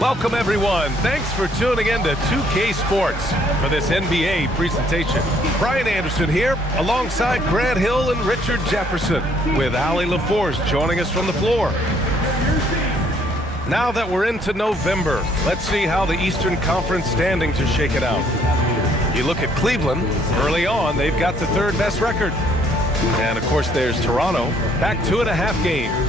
Welcome, everyone. Thanks for tuning in to 2K Sports for this NBA presentation. Brian Anderson here, alongside Grant Hill and Richard Jefferson, with Allie LaForce joining us from the floor. Now that we're into November, let's see how the Eastern Conference standings are shaking out. You look at Cleveland, early on, they've got the third best record. And, of course, there's Toronto, back 2.5 games.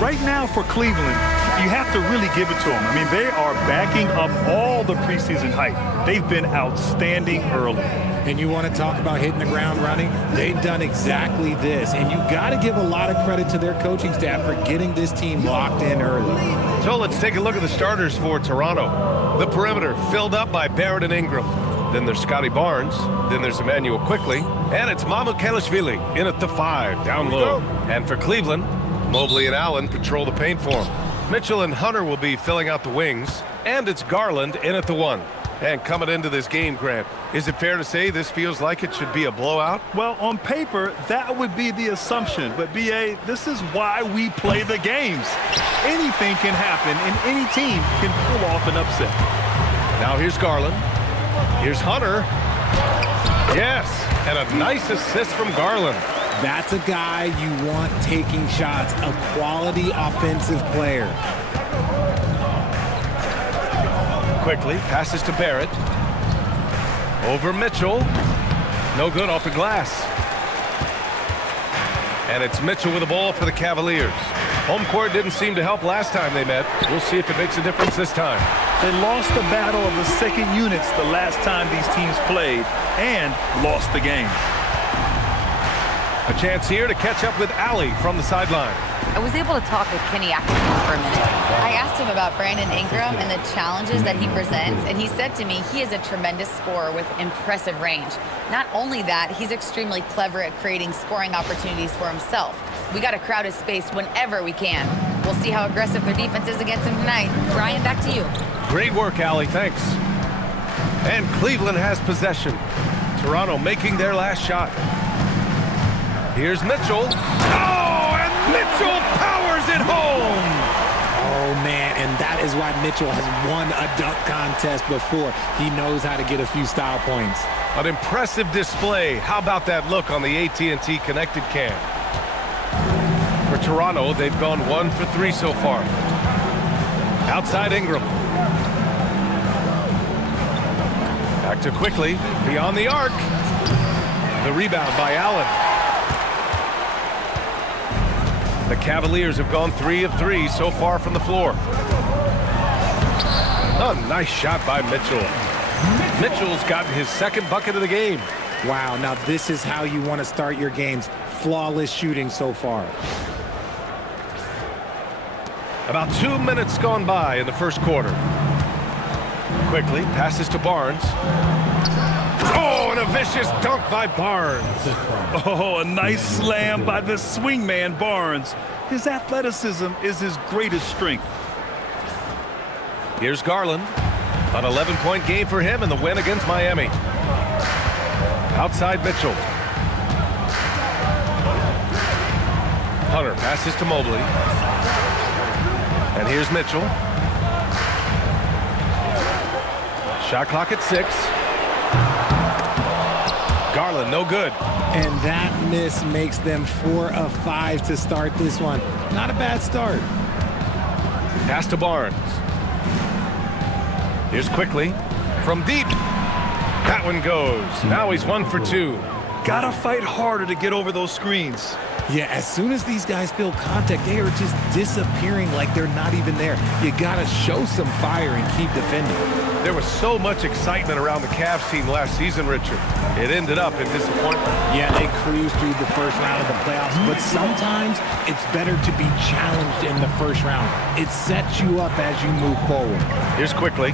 Right now for Cleveland, you have to really give it to them. I mean, they are backing up all the preseason hype. They've been outstanding early. And you want to talk about hitting the ground running? They've done exactly this. And you got to give a lot of credit to their coaching staff for getting this team locked in early. So let's take a look at the starters for Toronto. The perimeter filled up by Barrett and Ingram. Then there's Scottie Barnes. Then there's Immanuel Quickley. And it's Immanuel in at the 5, down low. And for Cleveland, Mobley and Allen patrol the paint for him. Mitchell and Hunter will be filling out the wings. And it's Garland in at the 1. And coming into this game, Grant, is it fair to say this feels like it should be a blowout? Well, on paper, that would be the assumption. But, B.A., this is why we play the games. Anything can happen, and any team can pull off an upset. Now here's Garland. Here's Hunter. Yes, and a nice assist from Garland. That's a guy you want taking shots, a quality offensive player. Quickley passes to Barrett. Over Mitchell. No good off the glass. And it's Mitchell with the ball for the Cavaliers. Home court didn't seem to help last time they met. We'll see if it makes a difference this time. They lost the battle of the second units the last time these teams played and lost the game. A chance here to catch up with Allie from the sideline. I was able to talk with Kenny Atkinson for a minute. I asked him about Brandon Ingram and the challenges that he presents, and he said to me he is a tremendous scorer with impressive range. Not only that, he's extremely clever at creating scoring opportunities for himself. We got to crowd his space whenever we can. We'll see how aggressive their defense is against him tonight. Brian, back to you. Great work, Allie. Thanks. And Cleveland has possession. Toronto making their last shot. Here's Mitchell. Oh, and Mitchell powers it home. Oh, man, and that is why Mitchell has won a dunk contest before. He knows how to get a few style points. An impressive display. How about that look on the AT&T connected cam? For Toronto, they've gone 1 for 3 so far. Outside Ingram. Back to Quickley, beyond the arc. The rebound by Allen. The Cavaliers have gone 3 of 3 so far from the floor. A nice shot by Mitchell. Mitchell's gotten his second bucket of the game. Wow, now this is how you want to start your games. Flawless shooting so far. About 2 minutes gone by in the first quarter. Quickley passes to Barnes. Oh, and a vicious dunk by Barnes. Oh, a nice slam by the swingman Barnes. His athleticism is his greatest strength. Here's Garland. An 11-point game for him in the win against Miami. Outside Mitchell. Hunter passes to Mobley. And here's Mitchell. Shot clock at 6. Garland, no good. And that miss makes them 4 of 5 to start this one. Not a bad start. Pass to Barnes. Here's Quickley from deep. That one goes. Now he's 1 for 2. Gotta fight harder to get over those screens. Yeah, as soon as these guys feel contact, they are just disappearing like they're not even there. You gotta show some fire and keep defending. There was so much excitement around the Cavs team last season, Richard. It ended up in disappointment. Yeah, they cruised through the first round of the playoffs, but sometimes it's better to be challenged in the first round. It sets you up as you move forward. Here's Quickley.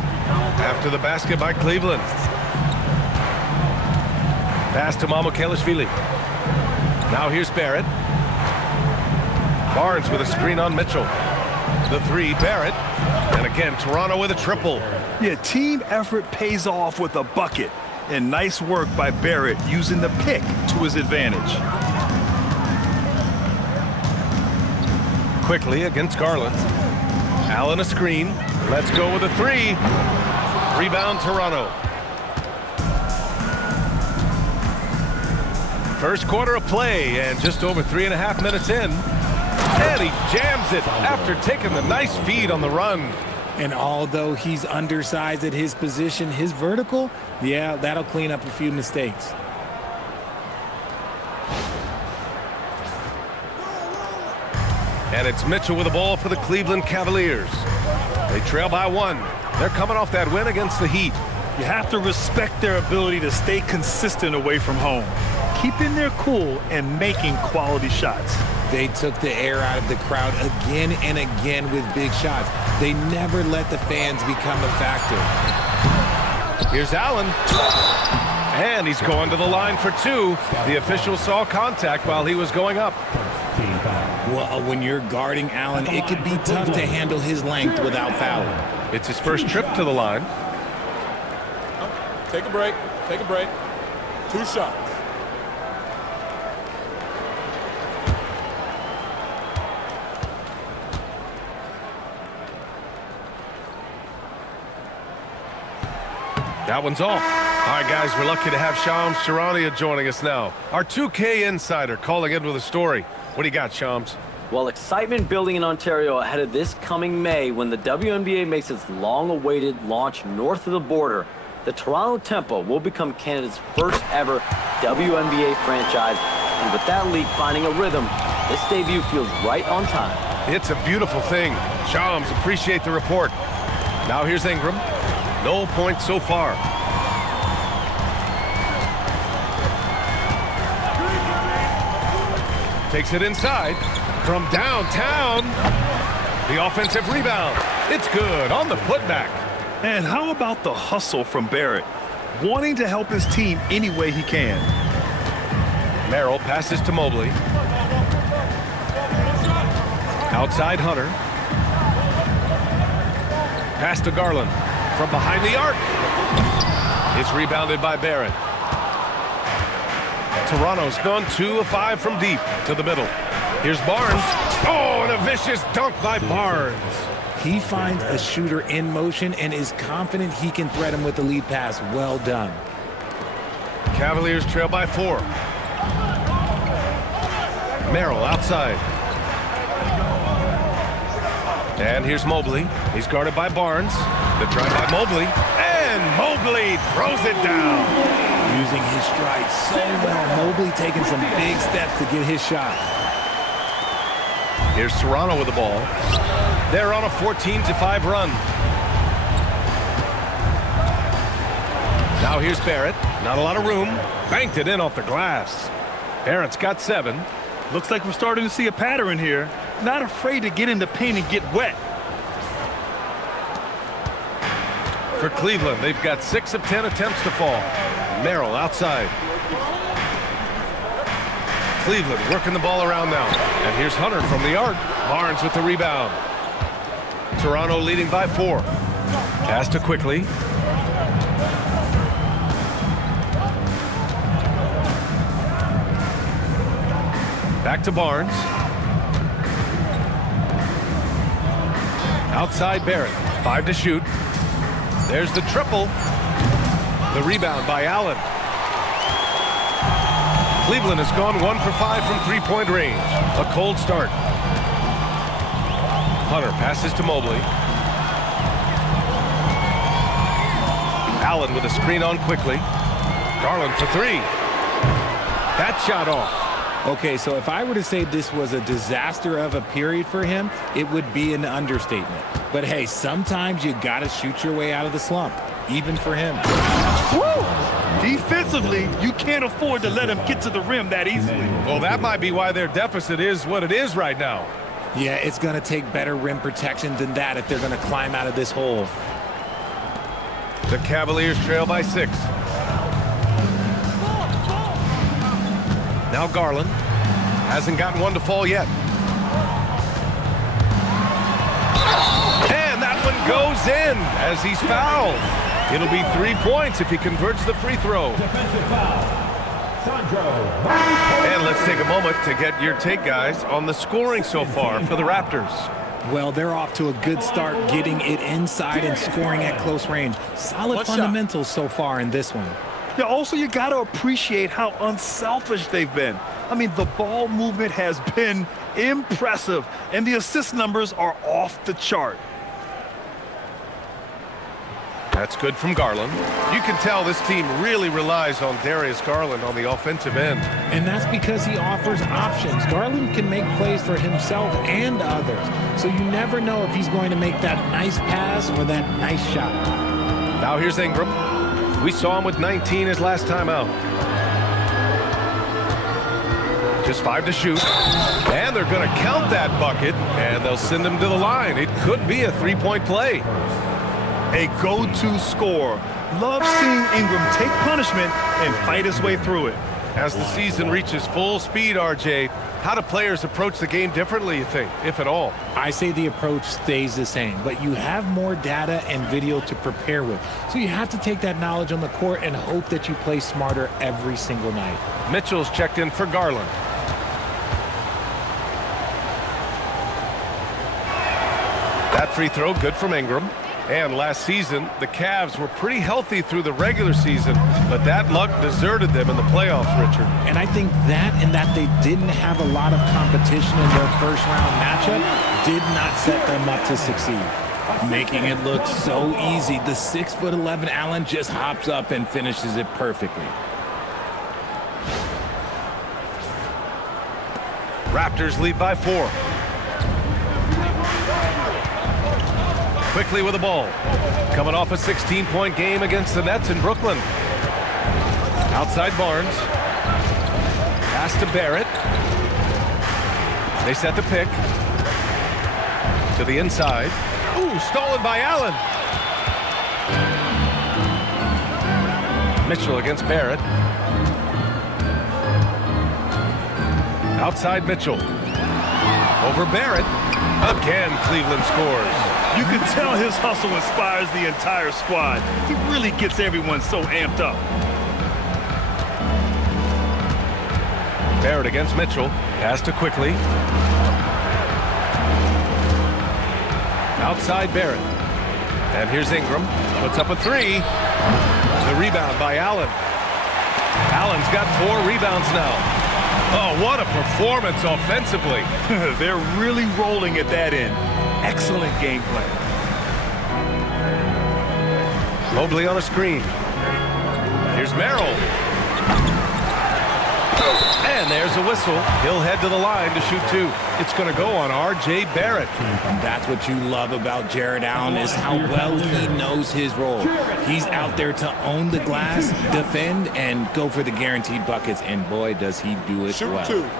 After the basket by Cleveland. Pass to Immanuel. Now here's Barrett. Barnes with a screen on Mitchell. The 3, Barrett. And again, Toronto with a triple. Yeah, team effort pays off with a bucket. And nice work by Barrett using the pick to his advantage. Quickley against Garland. Allen a screen. Let's go with a three. Rebound, Toronto. First quarter of play, and just over 3.5 minutes in. And he jams it after taking the nice feed on the run. And although he's undersized at his position, his vertical, yeah, that'll clean up a few mistakes. And it's Mitchell with the ball for the Cleveland Cavaliers. They trail by 1. They're coming off that win against the Heat. You have to respect their ability to stay consistent away from home, keeping their cool and making quality shots. They took the air out of the crowd again and again with big shots. They never let the fans become a factor. Here's Allen. And he's going to the line for 2. The official saw contact while he was going up. Well, when you're guarding Allen, it could be tough to handle his length without fouling. It's his first trip to the line. Take a break. Take a break. 2 shots. That one's off. All right, guys, we're lucky to have Shams Charania joining us now. Our 2K insider calling in with a story. What do you got, Shams? Well, excitement building in Ontario ahead of this coming May when the WNBA makes its long-awaited launch north of the border. The Toronto Tempo will become Canada's first ever WNBA franchise. And with that league finding a rhythm, this debut feels right on time. It's a beautiful thing. Shams, appreciate the report. Now here's Ingram. No points so far. Takes it inside from downtown. The offensive rebound. It's good on the putback. And how about the hustle from Barrett? Wanting to help his team any way he can. Merrill passes to Mobley. Outside Hunter. Pass to Garland. From behind the arc. It's rebounded by Barrett. Toronto's gone 2 of 5 from deep to the middle. Here's Barnes. Oh, and a vicious dunk by Barnes. He finds a shooter in motion and is confident he can thread him with the lead pass. Well done. Cavaliers trail by 4. Merrill outside. And here's Mobley. He's guarded by Barnes. The try by Mobley. And Mobley throws it down. Using his stride so well. Mobley taking some big steps to get his shot. Here's Toronto with the ball. They're on a 14-5 run. Now here's Barrett. Not a lot of room. Banked it in off the glass. Barrett's got 7. Looks like we're starting to see a pattern here. Not afraid to get in the paint and get wet. For Cleveland, they've got 6 of 10 attempts to fall. Merrill outside. Cleveland working the ball around now. And here's Hunter from the arc. Barnes with the rebound. Toronto leading by 4. Pass to Quickley. Back to Barnes. Outside Barrett. 5 to shoot. There's the triple. The rebound by Allen. Cleveland has gone 1 for 5 from 3-point range. A cold start. Hunter passes to Mobley. Allen with a screen on Quickley. Garland for 3. That shot off. Okay, so if I were to say this was a disaster of a period for him, it would be an understatement. But hey, sometimes you got to shoot your way out of the slump, even for him. Woo! Defensively, you can't afford to let him get to the rim that easily. Well, that might be why their deficit is what it is right now. Yeah, it's going to take better rim protection than that if they're going to climb out of this hole. The Cavaliers trail by 6. Now Garland hasn't gotten one to fall yet. And that one goes in as he's fouled. It'll be 3 points if he converts the free throw. And let's take a moment to get your take, guys, on the scoring so far for the Raptors. Well, they're off to a good start getting it inside and scoring at close range. Solid fundamentals so far in this one. Yeah, also, you got to appreciate how unselfish they've been. I mean, the ball movement has been impressive, and the assist numbers are off the chart. That's good from Garland. You can tell this team really relies on Darius Garland on the offensive end. And that's because he offers options. Garland can make plays for himself and others. So you never know if he's going to make that nice pass or that nice shot. Now here's Ingram. We saw him with 19 his last time out. Just 5 to shoot. And they're going to count that bucket, and they'll send him to the line. It could be a three-point play. A go-to scorer. Love seeing Ingram take punishment and fight his way through it. As the season reaches full speed, RJ, how do players approach the game differently, you think, if at all? I say the approach stays the same, but you have more data and video to prepare with. So you have to take that knowledge on the court and hope that you play smarter every single night. Mitchell's checked in for Garland. That free throw good from Ingram. And last season, the Cavs were pretty healthy through the regular season, but that luck deserted them in the playoffs, Richard. And I think that and that they didn't have a lot of competition in their first-round matchup did not set them up to succeed. Making it look so easy, the 6'11" Allen just hops up and finishes it perfectly. Raptors lead by 4. Quickley with the ball. Coming off a 16-point game against the Nets in Brooklyn. Outside Barnes. Pass to Barrett. They set the pick. To the inside. Ooh, stolen by Allen. Mitchell against Barrett. Outside Mitchell. Over Barrett. Again, Cleveland scores. You can tell his hustle inspires the entire squad. He really gets everyone so amped up. Barrett against Mitchell. Pass to Quickley. Outside Barrett. And here's Ingram. Puts up a 3. The rebound by Allen. Allen's got 4 rebounds now. Oh, what a performance offensively. They're really rolling at that end. Excellent game plan. Mobley on a screen. Here's Merrill. And there's a whistle. He'll head to the line to shoot 2. It's going to go on R.J. Barrett. That's what you love about Jarrett Allen is how well he knows his role. He's out there to own the glass, defend, and go for the guaranteed buckets. And boy, does he do it well. Shoot 2.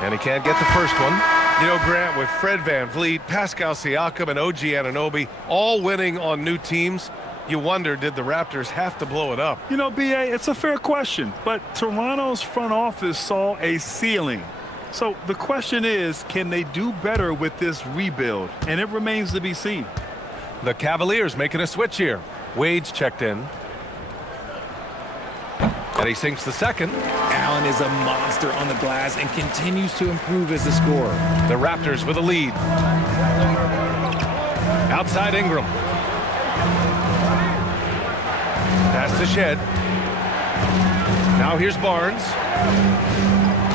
And he can't get the first one. You know, Grant, with Fred VanVleet, Pascal Siakam, and OG Anunoby all winning on new teams, you wonder, did the Raptors have to blow it up? You know, B.A., it's a fair question, but Toronto's front office saw a ceiling. So the question is, can they do better with this rebuild? And it remains to be seen. The Cavaliers making a switch here. Wade's checked in. And he sinks the second. Allen is a monster on the glass and continues to improve as a scorer. The Raptors with a lead. Outside Ingram. Pass to Shed. Now here's Barnes.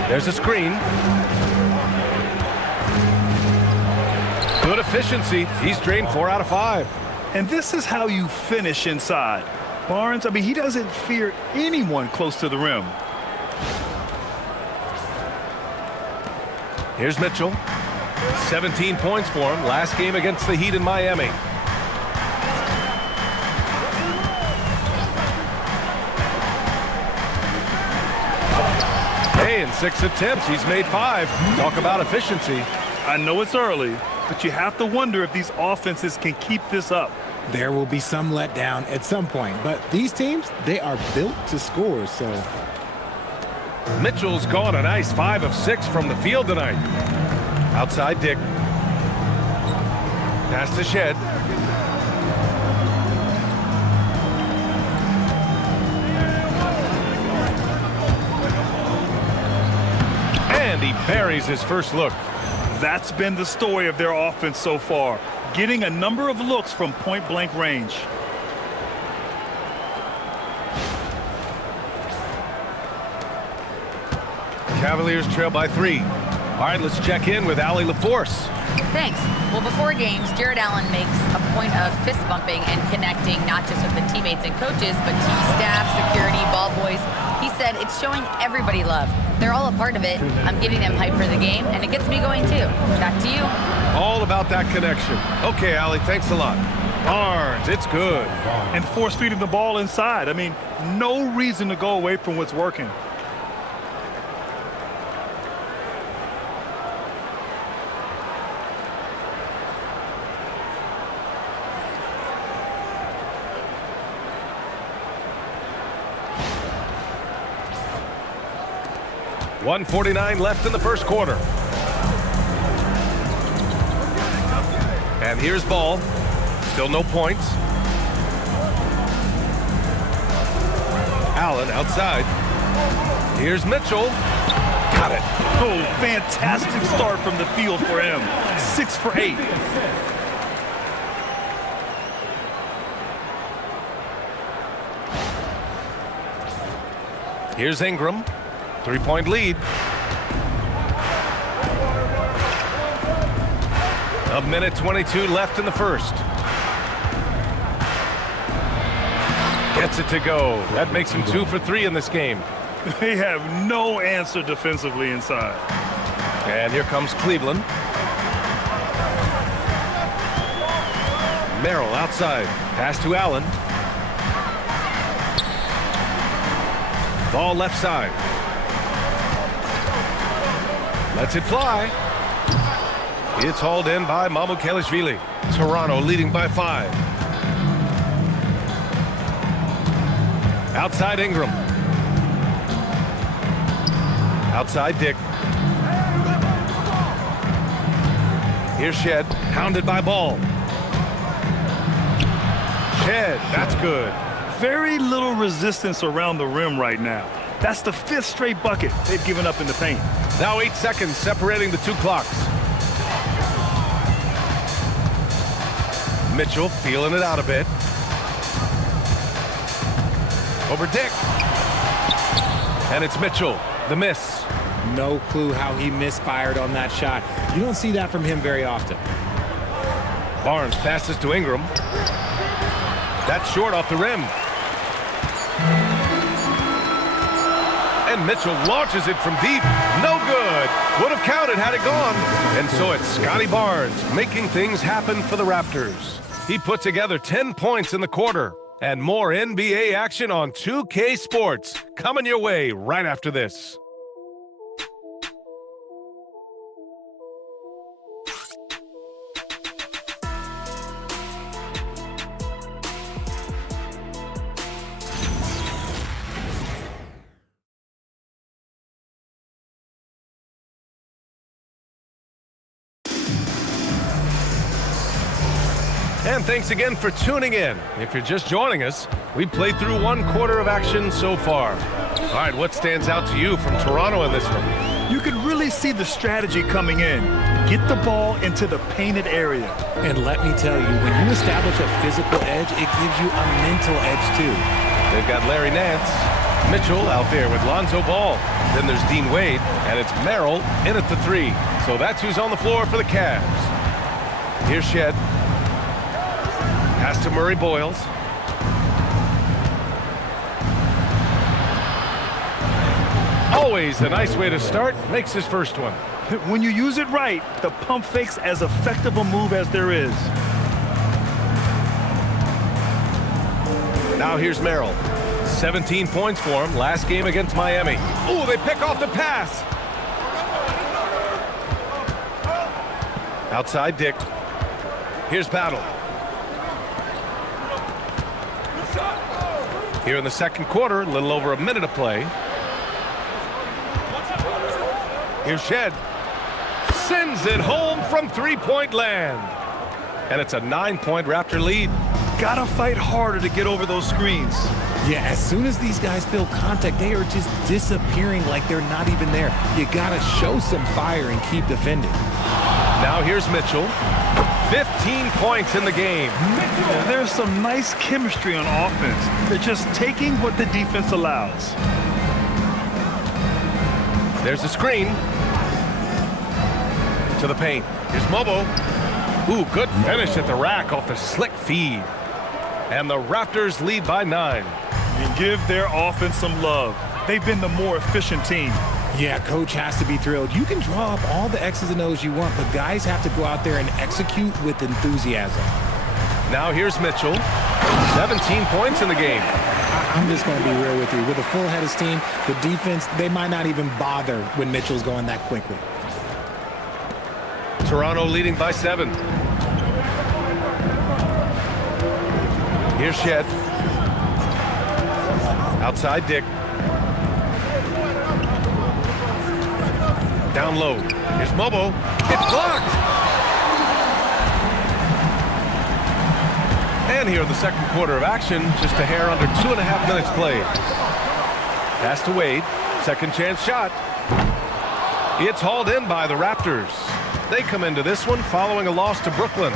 There's a screen. Good efficiency. He's drained 4 out of 5. And this is how you finish inside. Barnes, I mean, he doesn't fear anyone close to the rim. Here's Mitchell. 17 points for him. Last game against the Heat in Miami. Hey, in 6 attempts, he's made 5. Talk about efficiency. I know it's early, but you have to wonder if these offenses can keep this up. There will be some letdown at some point, but these teams, they are built to score, so. Mitchell's gone a nice 5 of 6 from the field tonight. Outside Dick. Pass to Shed. buries his first look. That's been the story of their offense so far, getting a number of looks from point-blank range. Cavaliers trail by 3. All right, let's check in with Allie LaForce. Thanks. Well, before games, Jarrett Allen makes a point of fist bumping and connecting not just with the teammates and coaches, but team staff, security, ball boys. He said it's showing everybody love. They're all a part of it. I'm getting them hyped for the game, and it gets me going too. Back to you. All about that connection. Okay, Allie, thanks a lot. Barnes, it's good. And force feeding the ball inside. I mean, no reason to go away from what's working. .149 left in the first quarter. And here's ball. Still no points. Allen outside. Here's Mitchell. Got it. Oh, fantastic start from the field for him. 6 for 8. Here's Ingram. 3-point lead. A minute 22 left in the first. Gets it to go. That makes him 2 for 3 in this game. They have no answer defensively inside. And here comes Cleveland. Merrill outside. Pass to Allen. Ball left side. Lets it fly. It's hauled in by Mamukelashvili. Toronto leading by 5. Outside Ingram. Outside Dick. Here's Shed. Hounded by Ball. Shed. That's good. Very little resistance around the rim right now. That's the 5th straight bucket they've given up in the paint. Now 8 seconds separating the 2 clocks. Mitchell feeling it out a bit. Over Dick. And it's Mitchell. The miss. No clue how he misfired on that shot. You don't see that from him very often. Barnes passes to Ingram. That's short off the rim. And Mitchell launches it from deep. No good. Would have counted had it gone. And so it's Scottie Barnes making things happen for the Raptors. He put together 10 points in the quarter. And more NBA action on 2K Sports coming your way right after this. And thanks again for tuning in. If you're just joining us, we played through 1 quarter of action so far. All right, what stands out to you from Toronto in this one? You can really see the strategy coming in. Get the ball into the painted area. And let me tell you, when you establish a physical edge, it gives you a mental edge too. They've got Larry Nance. Mitchell out there with Lonzo Ball. Then there's Dean Wade, and it's Merrill in at the 3. So that's who's on the floor for the Cavs. Here's Shed. Pass to Murray Boyles. Always a nice way to start. Makes his first one. When you use it right, the pump fake's as effective a move as there is. Now here's Merrill. 17 points for him last game against Miami. Ooh, they pick off the pass. Outside Dick. Here's Battle. Here in the second quarter, a little over a minute of play. Here's Shed. Sends it home from 3-point land. And it's a 9-point Raptor lead. Gotta fight harder to get over those screens. Yeah, as soon as these guys feel contact, they are just disappearing like they're not even there. You got to show some fire and keep defending. Now here's Mitchell. 15 points in the game. There's some nice chemistry on offense. They're just taking what the defense allows. There's a screen. To the paint. Here's Mobley. Ooh, good finish at the rack off the slick feed. And the Raptors lead by 9. And give their offense some love. They've been the more efficient team. Yeah, coach has to be thrilled. You can draw up all the X's and O's you want, but guys have to go out there and execute with enthusiasm. Now here's Mitchell. 17 points in the game. I'm just going to be real with you. With a full head of steam, the defense, they might not even bother when Mitchell's going that quickly. Toronto leading by 7. Here's Shed. Outside Dick. Down low. Here's Mobley. It's blocked. And here in the second quarter of action, just a hair under 2.5 minutes played. Pass to Wade. Second chance shot. It's hauled in by the Raptors. They come into this one following a loss to Brooklyn.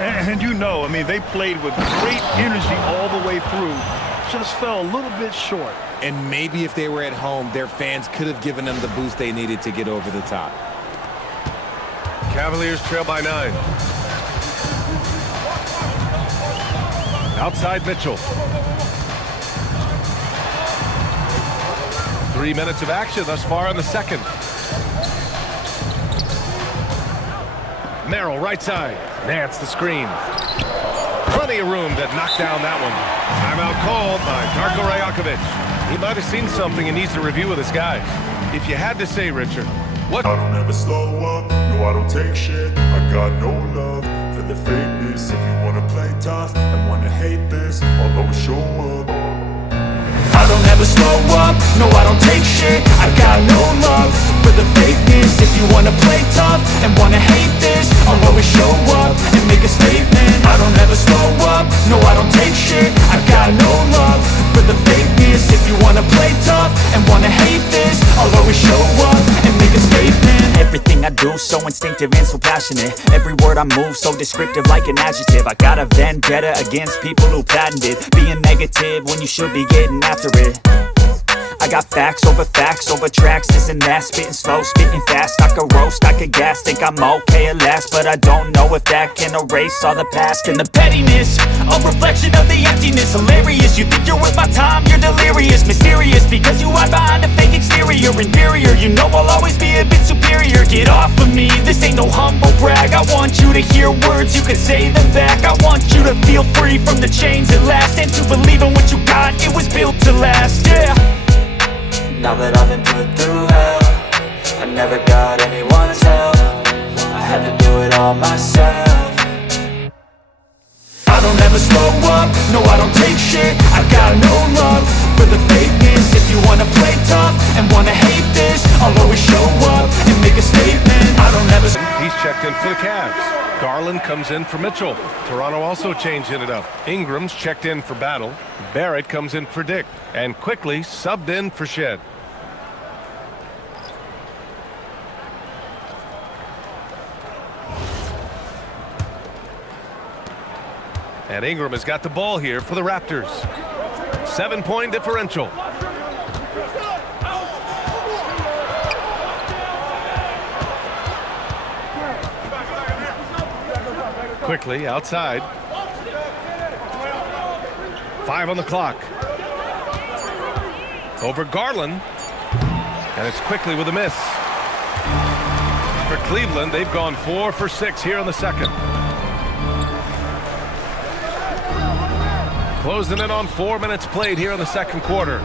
And you know, I mean, they played with great energy all the way through. Just fell a little bit short. And maybe if they were at home, their fans could have given them the boost they needed to get over the top. Cavaliers trail by 9. Outside Mitchell. 3 minutes of action thus far in the second. Merrill right side. Nance the screen. Plenty of room to knock down that one. Timeout called by Darko Rajakovic. He might have seen something and needs to review with his guys. If you had to say, Richard, what? I don't ever slow up, no I don't take shit. I got no love for the fakeness. If you wanna play tough and wanna hate this, I'll always show up. I don't ever slow up, no I don't take shit. I got no love for the fakeness. If you wanna play tough and wanna hate this, I'll always show up and make a statement. I don't ever slow up, no I don't take shit. I got no love for the fakeness. If you wanna play tough and wanna hate this, I'll always show up and make a statement. Everything I do so instinctive and so passionate. Every word I move so descriptive like an adjective. I got a vendetta against people who patented being negative when you should be getting after it. I got facts over tracks, this and that. Spitting slow, spitting fast. I could roast, I could gas. Think I'm okay at last, but I don't know if that can erase all the past. And the pettiness, a reflection of the emptiness. Hilarious, you think you're worth my time, you're delirious. Mysterious, because you hide behind a fake exterior. Inferior, you know I'll always be a bit superior. Get off of me, this ain't no humble brag. I want you to hear words, you can say them back. I want you to feel free from the chains at last, and to believe in what you got, it was built to last, yeah. Now that I've been put through hell, I never got anyone's help. I had to do it all myself. I don't ever slow up, no I don't take shit. I got no love for the fakeness. If you wanna play tough and wanna hate this, I'll always show up and make a statement. I don't ever. He's checked in for the Cavs. Garland comes in for Mitchell. Toronto also changing it up. Ingram's checked in for Battle. Barrett comes in for Dick. And Quickley subbed in for Shed. And Ingram has got the ball here for the Raptors. 7-point differential. Quickley outside. 5 on the clock. Over Garland. And it's Quickley with a miss. For Cleveland, they've gone 4 for 6 here in the second. Closing in on 4 minutes played here in the second quarter.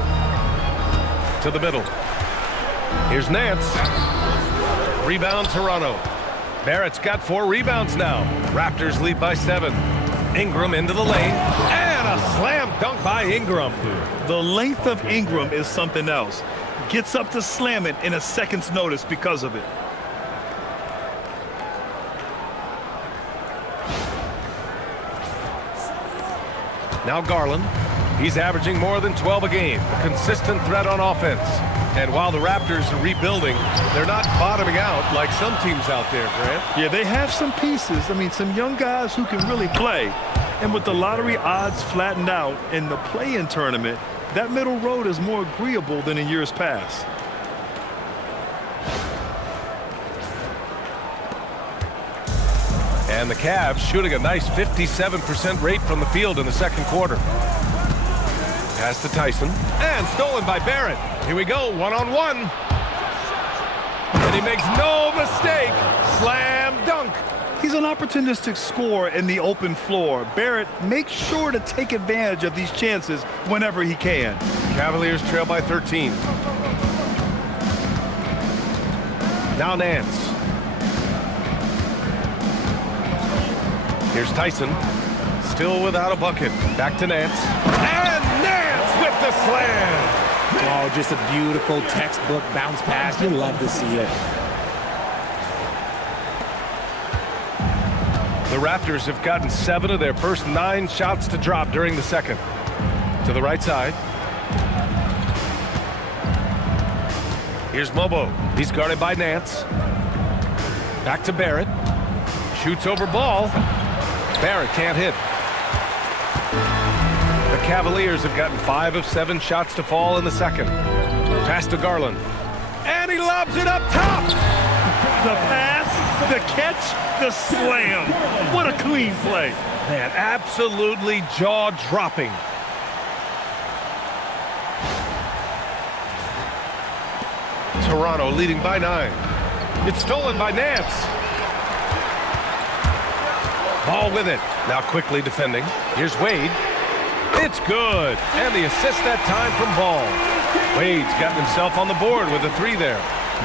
To the middle. Here's Nance. Rebound Toronto. Barrett's got 4 rebounds now. Raptors lead by 7. Ingram into the lane. And a slam dunk by Ingram. The length of Ingram is something else. Gets up to slam it in a second's notice because of it. Now Garland. He's averaging more than 12 a game, a consistent threat on offense. And while the Raptors are rebuilding, they're not bottoming out like some teams out there, Grant. Yeah, they have some pieces. I mean, some young guys who can really play. And with the lottery odds flattened out in the play-in tournament, that middle road is more agreeable than in years past. And the Cavs shooting a nice 57% rate from the field in the second quarter. Pass to Tyson. And stolen by Barrett. Here we go, one-on-one. And he makes no mistake. Slam dunk. He's an opportunistic scorer in the open floor. Barrett makes sure to take advantage of these chances whenever he can. Cavaliers trail by 13. Now Nance. Here's Tyson. Still without a bucket. Back to Nance. And Nance with the slam. Oh, just a beautiful textbook bounce pass. You love to see it. The Raptors have gotten 7 of their first 9 shots to drop during the second. To the right side. Here's Mobo. He's guarded by Nance. Back to Barrett. Shoots over ball. Barrett can't hit. The Cavaliers have gotten 5 of 7 shots to fall in the second. Pass to Garland. And he lobs it up top. The pass, the catch, the slam. What a clean play. Man, absolutely jaw-dropping. Toronto leading by 9. It's stolen by Nance. Ball with it. Now quickly defending. Here's Wade. It's good. And the assist that time from Ball. Wade's gotten himself on the board with a 3 there.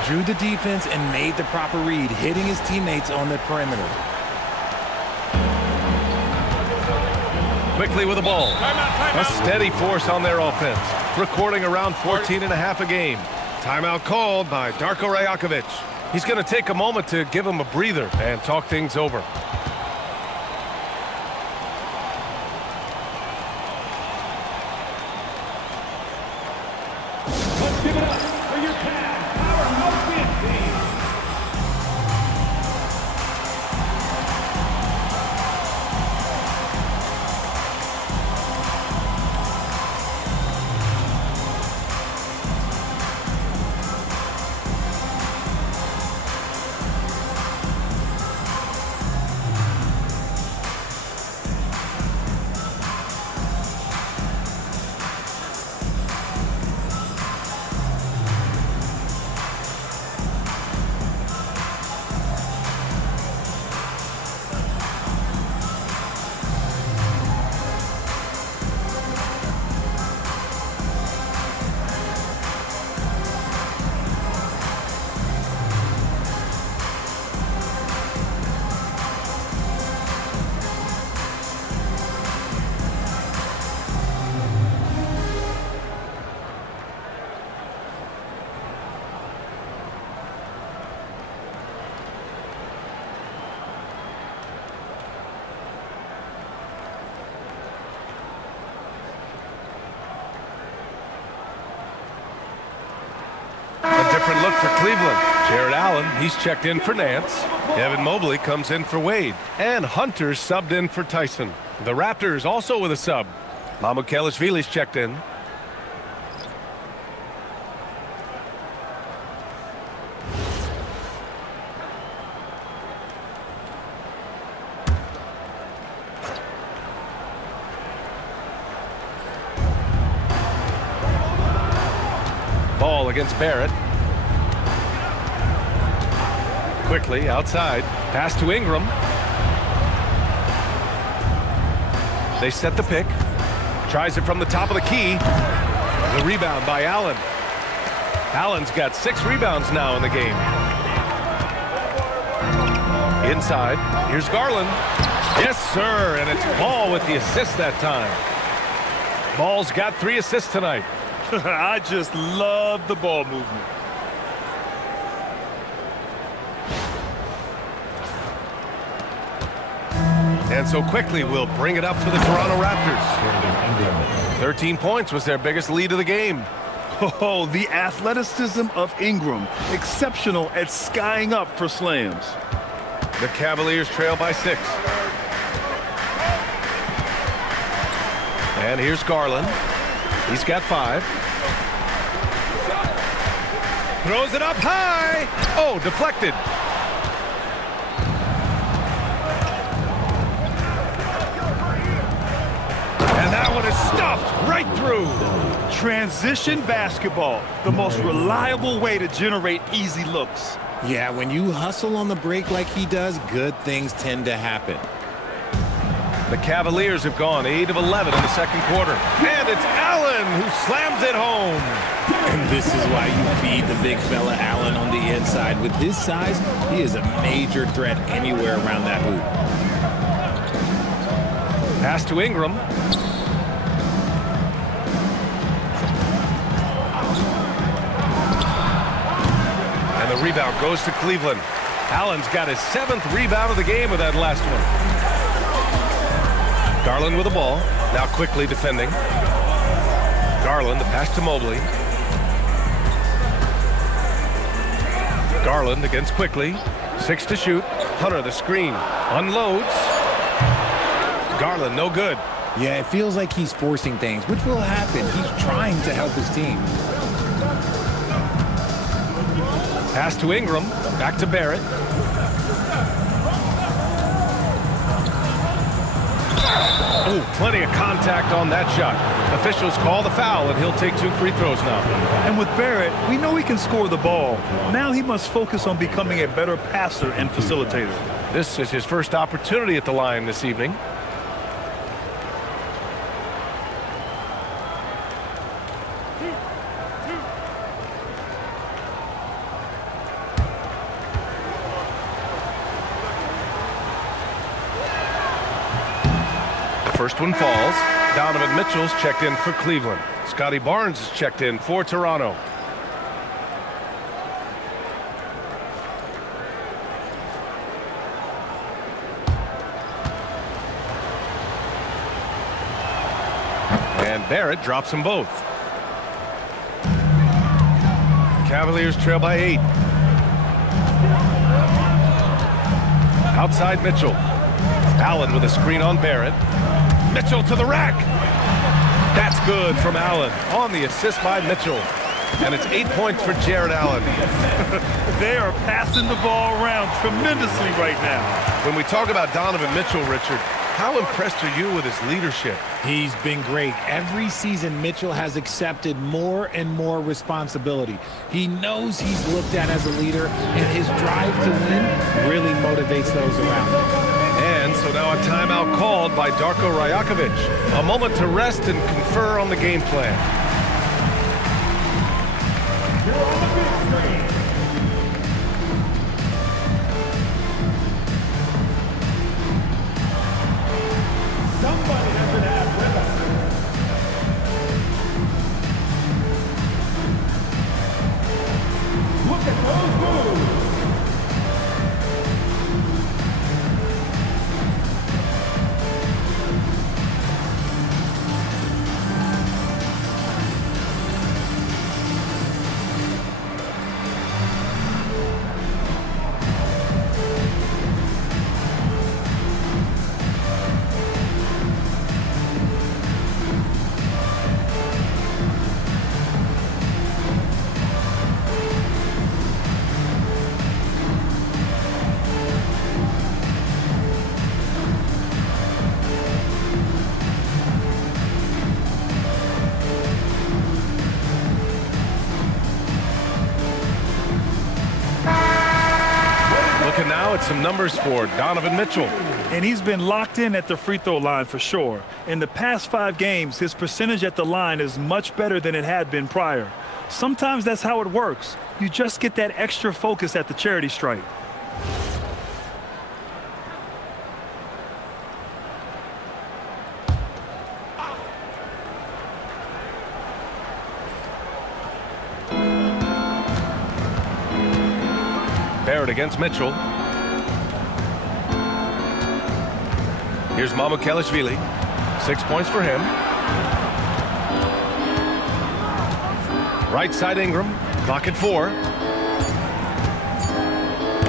Drew the defense and made the proper read, hitting his teammates on the perimeter. Quickly with the ball. A steady force on their offense. Recording around 14.5 a game. Timeout called by Darko Rajakovic. He's going to take a moment to give him a breather and talk things over. Different look for Cleveland. Jarrett Allen, he's checked in for Nance. Evan Mobley comes in for Wade. And Hunter's subbed in for Tyson. The Raptors also with a sub. Mamukelashvili's checked in. Ball against Barrett. Quickly outside. Pass to Ingram. They set the pick. Tries it from the top of the key. The rebound by Allen. Allen's got 6 rebounds now in the game. Inside. Here's Garland. Yes, sir. And it's Ball with the assist that time. Ball's got 3 assists tonight. I just love the ball movement. And so Quickley will bring it up for the Toronto Raptors. 13 points was their biggest lead of the game. Oh, the athleticism of Ingram. Exceptional at skying up for slams. The Cavaliers trail by 6. And here's Garland. He's got 5. Throws it up high. Oh, deflected. And that one is stuffed right through. Transition basketball, the most reliable way to generate easy looks. Yeah, when you hustle on the break like he does, good things tend to happen. The Cavaliers have gone 8 of 11 in the second quarter. And it's Allen who slams it home. And this is why you feed the big fella Allen on the inside. With his size, he is a major threat anywhere around that hoop. Pass to Ingram. And the rebound goes to Cleveland. Allen's got his 7th rebound of the game with that last one. Garland with the ball. Now Quickley defending. Garland, the pass to Mobley. Garland against Quickley. 6 to shoot. Hunter, the screen. Unloads. Garland, no good. Yeah, it feels like he's forcing things, which will happen. He's trying to help his team. Pass to Ingram. Back to Barrett. Oh, plenty of contact on that shot. Officials call the foul, and he'll take 2 free throws now. And with Barrett, we know he can score the ball. Now he must focus on becoming a better passer and facilitator. This is his first opportunity at the line this evening. First one falls. Donovan Mitchell's checked in for Cleveland. Scottie Barnes is checked in for Toronto. And Barrett drops them both. Cavaliers trail by 8. Outside Mitchell. Allen with a screen on Barrett. Mitchell to the rack. That's good from Allen on the assist by Mitchell. And it's 8 points for Jarrett Allen. They are passing the ball around tremendously right now. When we talk about Donovan Mitchell, Richard, how impressed are you with his leadership? He's been great. Every season, Mitchell has accepted more and more responsibility. He knows he's looked at as a leader, and his drive to win really motivates those around him. And so now a timeout called by Darko Rajakovic. A moment to rest and confer on the game plan. You're on the big screen. Somebody doesn't have rhythm. Look at those moves. Looking now at some numbers for Donovan Mitchell. And he's been locked in at the free throw line for sure. In the past 5 games, his percentage at the line is much better than it had been prior. Sometimes that's how it works. You just get that extra focus at the charity stripe. Barrett against Mitchell. Here's Mamukelashvili. 6 points for him. Right side Ingram. Clock at 4.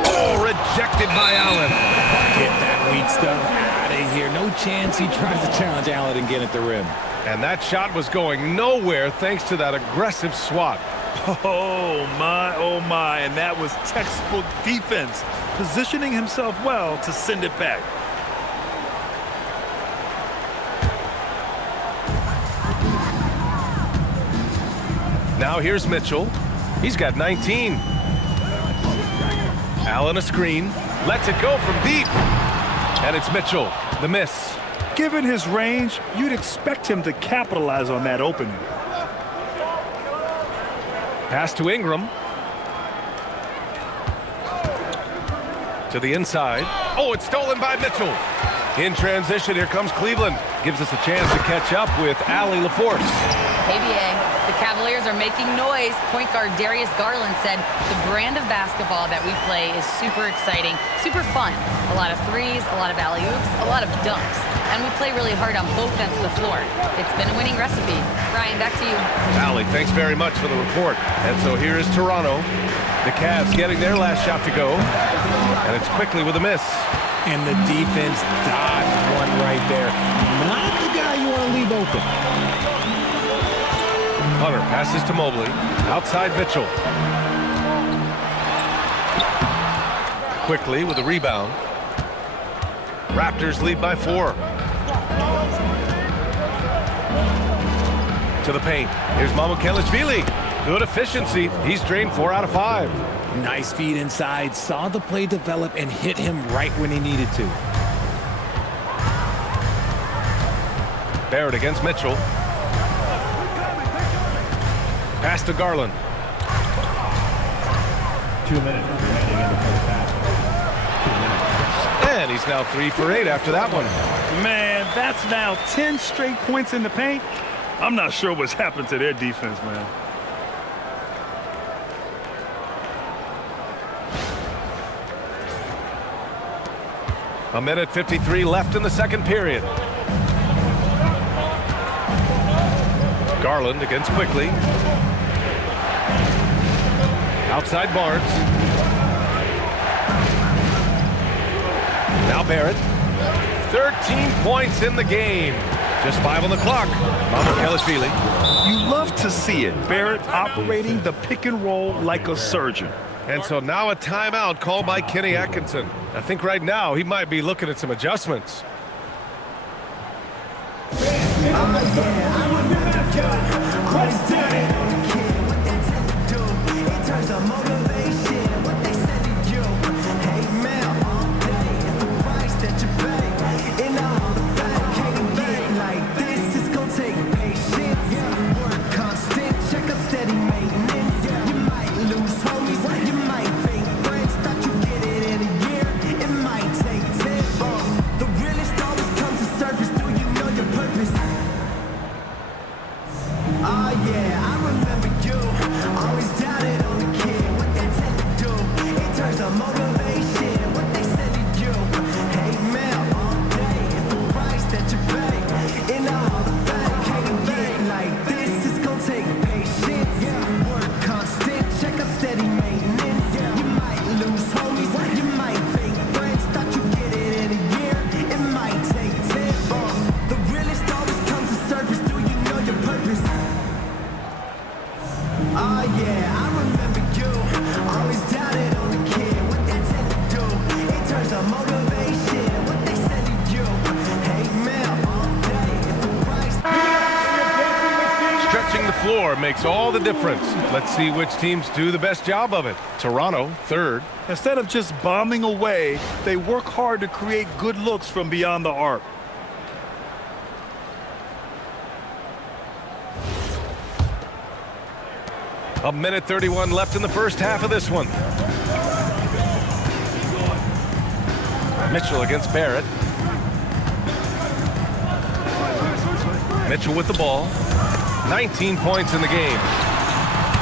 Oh, rejected by Allen. Get that weak stuff out of here. No chance he tries to challenge Allen and get at the rim. And that shot was going nowhere thanks to that aggressive swat. Oh, my. And that was textbook defense, positioning himself well to send it back. Now here's Mitchell. He's got 19. Allen a screen. Lets it go from deep. And it's Mitchell. The miss. Given his range, you'd expect him to capitalize on that opening. Pass to Ingram. To the inside. Oh, it's stolen by Mitchell. In transition, here comes Cleveland. Gives us a chance to catch up with Allie LaForce. ABA, the Cavaliers are making noise. Point guard Darius Garland said the brand of basketball that we play is super exciting, super fun. A lot of threes, a lot of alley-oops, a lot of dunks. And we play really hard on both ends of the floor. It's been a winning recipe. Ryan, back to you. Allie, thanks very much for the report. And so here is Toronto. The Cavs getting their last shot to go. And it's Quickley with a miss. And the defense dodged one right there. Not the guy you want to leave open. Hunter passes to Mobley. Outside Mitchell. Quickley with a rebound. Raptors lead by 4. To the paint. Here's Mamukelashvili. Good efficiency. He's drained 4 out of 5. Nice feed inside. Saw the play develop and hit him right when he needed to. Barrett against Mitchell. Pass to Garland. 2 minutes remaining in the first half. 2 minutes. And he's now 3 for 8 after that one. Man, that's now 10 straight points in the paint. I'm not sure what's happened to their defense, man. A minute 53 left in the second period. Garland against Quickley. Outside Barnes. Now Barrett. 13 points in the game. Just 5 on the clock. Mamukelashvili. You love to see it. Barrett operating the pick and roll like a surgeon. And so now a timeout called by Kenny Atkinson. I think right now he might be looking at some adjustments. Floor makes all the difference. Let's see which teams do the best job of it. Toronto, 3rd. Instead of just bombing away, they work hard to create good looks from beyond the arc. A minute 31 left in the first half of this one. Mitchell against Barrett. Mitchell with the ball. 19 points in the game.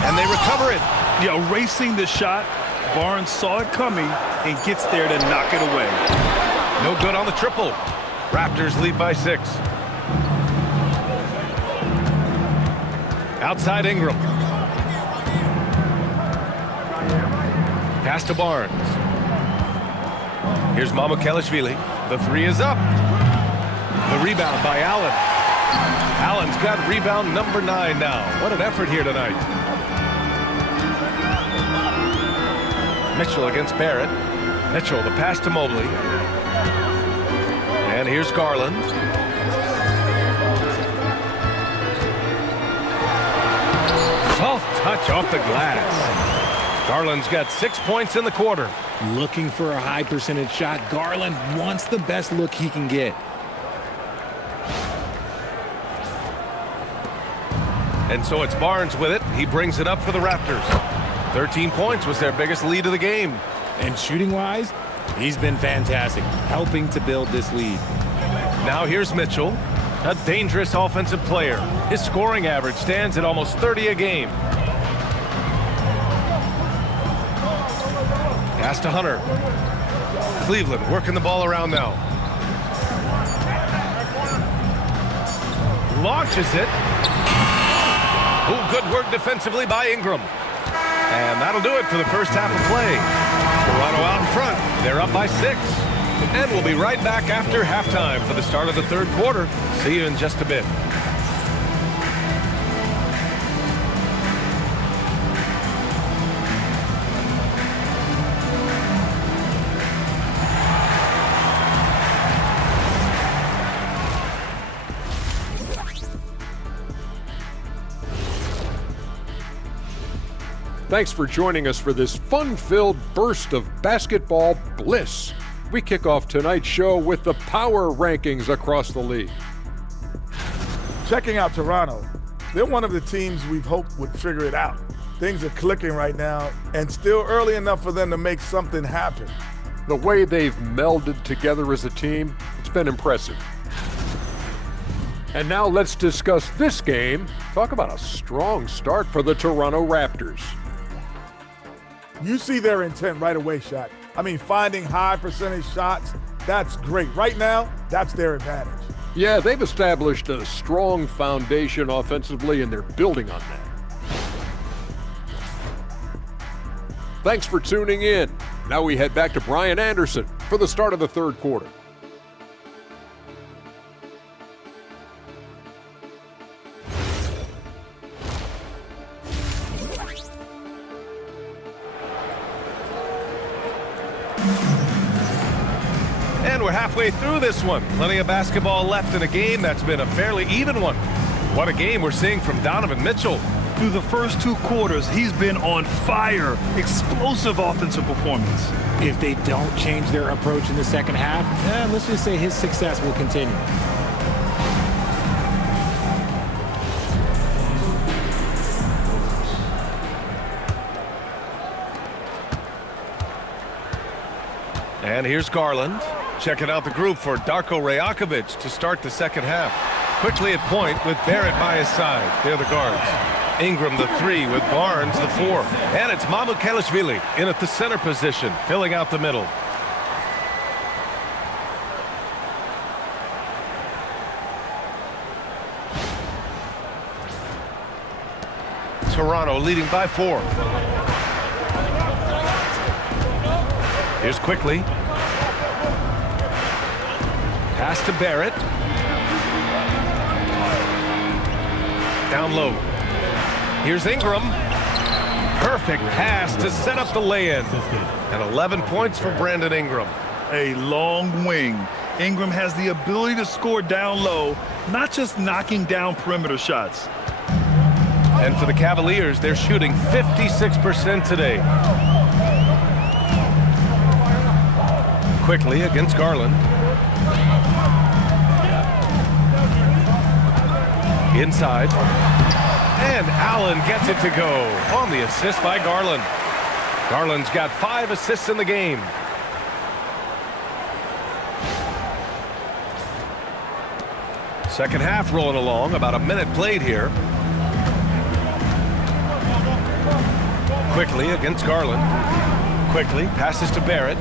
And they recover it. Yeah, erasing the shot. Barnes saw it coming and gets there to knock it away. No good on the triple. Raptors lead by 6. Outside Ingram. Pass to Barnes. Here's Mamukelashvili. The 3 is up. The rebound by Allen. Allen's got rebound number 9 now. What an effort here tonight. Mitchell against Barrett. Mitchell, the pass to Mobley. And here's Garland. Soft touch off the glass. Garland's got 6 points in the quarter. Looking for a high percentage shot. Garland wants the best look he can get. And so it's Barnes with it. He brings it up for the Raptors. 13 points was their biggest lead of the game. And shooting-wise, he's been fantastic, helping to build this lead. Now here's Mitchell, a dangerous offensive player. His scoring average stands at almost 30 a game. Pass to Hunter. Cleveland working the ball around now. Launches it. Oh, good work defensively by Ingram. And that'll do it for the first half of play. Toronto out in front. They're up by 6. And we'll be right back after halftime for the start of the third quarter. See you in just a bit. Thanks for joining us for this fun-filled burst of basketball bliss. We kick off tonight's show with the power rankings across the league. Checking out Toronto, they're one of the teams we've hoped would figure it out. Things are clicking right now, and still early enough for them to make something happen. The way they've melded together as a team, it's been impressive. And now let's discuss this game. Talk about a strong start for the Toronto Raptors. You see their intent right away, Shaq. I mean, finding high percentage shots, that's great. Right now, that's their advantage. Yeah, they've established a strong foundation offensively, and they're building on that. Thanks for tuning in. Now we head back to Brian Anderson for the start of the third quarter. And we're halfway through this one. Plenty of basketball left in a game that's been a fairly even one. What a game we're seeing from Donovan Mitchell. Through the first 2 quarters, he's been on fire. Explosive offensive performance. If they don't change their approach in the second half, let's just say his success will continue. And here's Garland. Checking out the group for Darko Rajakovic to start the second half. Quickly at point with Barrett by his side. They're the guards. Ingram the 3 with Barnes the 4. And it's Mamukelashvili in at the center position, filling out the middle. Toronto leading by 4. Here's Quickley. Pass to Barrett. Down low. Here's Ingram. Perfect pass to set up the lay-in. And 11 points for Brandon Ingram. A long wing. Ingram has the ability to score down low, not just knocking down perimeter shots. And for the Cavaliers, they're shooting 56% today. Quickley against Garland. Inside. And Allen gets it to go on the assist by Garland. Garland's got 5 assists in the game. Second half rolling along, about a minute played here. Quickley against Garland. Quickley passes to Barrett.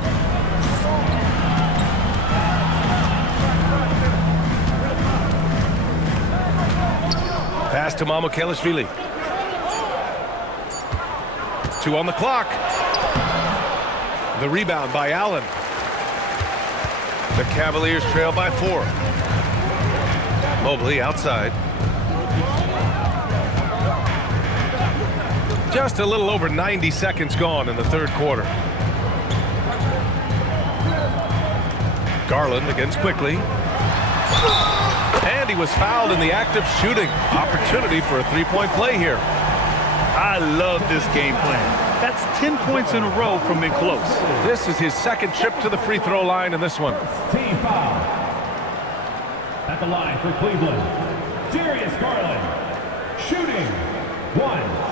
Pass to Mamukelashvili. 2 on the clock. The rebound by Allen. The Cavaliers trail by 4. Mobley outside. Just a little over 90 seconds gone in the third quarter. Garland against Quickley. And he was fouled in the act of shooting. Opportunity for a three-point play here. I love this game plan. That's 10 points in a row from in close. This is his second trip to the free throw line in this one. Team foul. At the line for Cleveland, Darius Garland. Shooting. 1.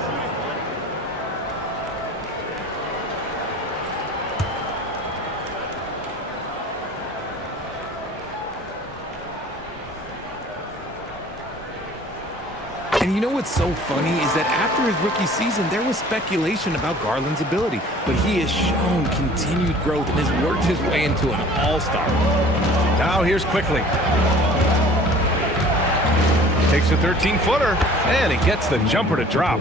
And you know what's so funny is that after his rookie season, there was speculation about Garland's ability, but he has shown continued growth and has worked his way into an all-star. Now here's Quickley. Takes a 13-footer, and he gets the jumper to drop.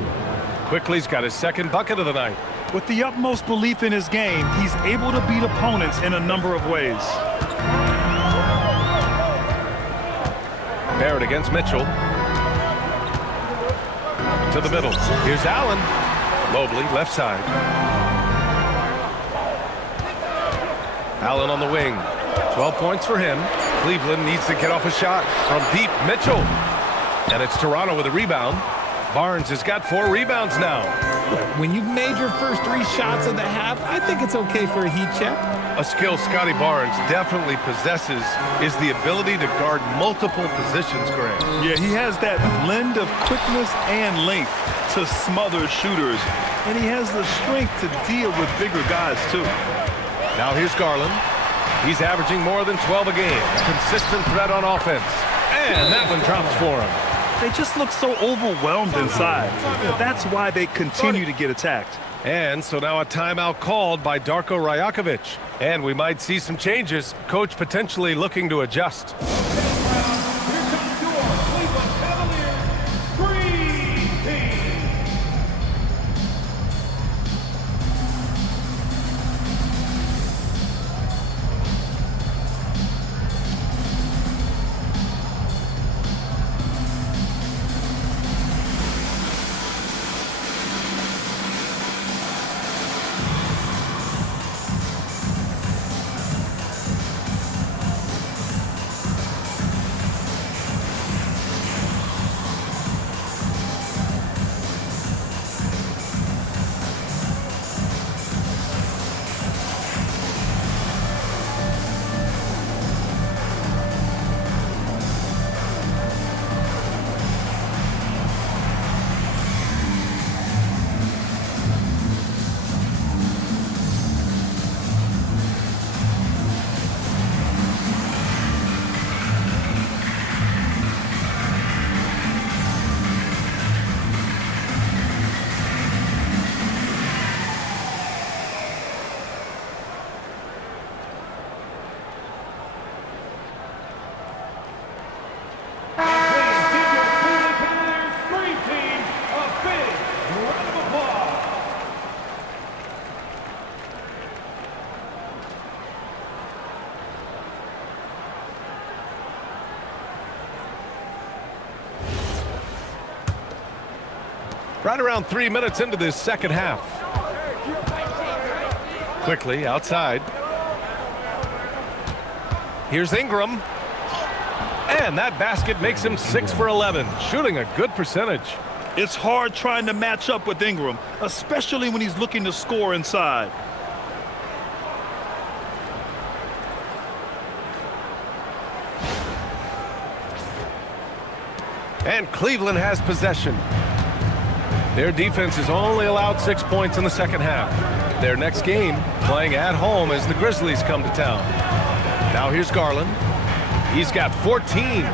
Quickley's got his second bucket of the night. With the utmost belief in his game, he's able to beat opponents in a number of ways. Barrett against Mitchell. To the middle. Here's Allen. Mobley, left side. Allen on the wing. 12 points for him. Cleveland needs to get off a shot from deep. Mitchell. And it's Toronto with a rebound. Barnes has got 4 rebounds now. When you've made your first 3 shots of the half, I think it's okay for a heat check. A skill Scottie Barnes definitely possesses is the ability to guard multiple positions, Graham. Yeah, he has that blend of quickness and length to smother shooters, and he has the strength to deal with bigger guys, too. Now here's Garland. He's averaging more than 12 a game. Consistent threat on offense. And that one drops for him. They just look so overwhelmed inside. That's why they continue to get attacked. And so now a timeout called by Darko Rajakovic. And we might see some changes. Coach potentially looking to adjust. Here comes your Cleveland Cavaliers Screen Team. Right around 3 minutes into this second half. Quickley outside. Here's Ingram. And that basket makes him 6 for 11, shooting a good percentage. It's hard trying to match up with Ingram, especially when he's looking to score inside. And Cleveland has possession. Their defense has only allowed 6 points in the second half. Their next game playing at home as the Grizzlies come to town. Now here's Garland. He's got 14.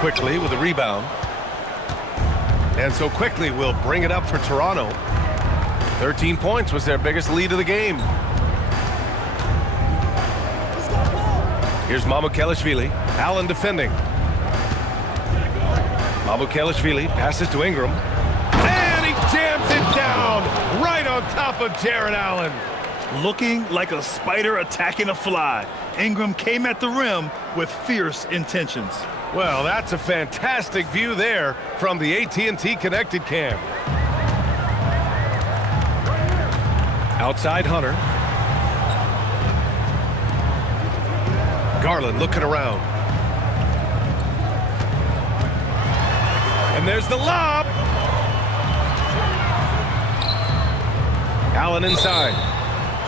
Quickley with a rebound. And so Quickley will bring it up for Toronto. 13 points was their biggest lead of the game. Here's Mamukelashvili. Allen defending. Mamukelashvili passes to Ingram. And he jams it down right on top of Jarrett Allen. Looking like a spider attacking a fly, Ingram came at the rim with fierce intentions. Well, that's a fantastic view there from the AT&T Connected Cam. Outside Hunter. Garland looking around. And there's the lob. Allen inside.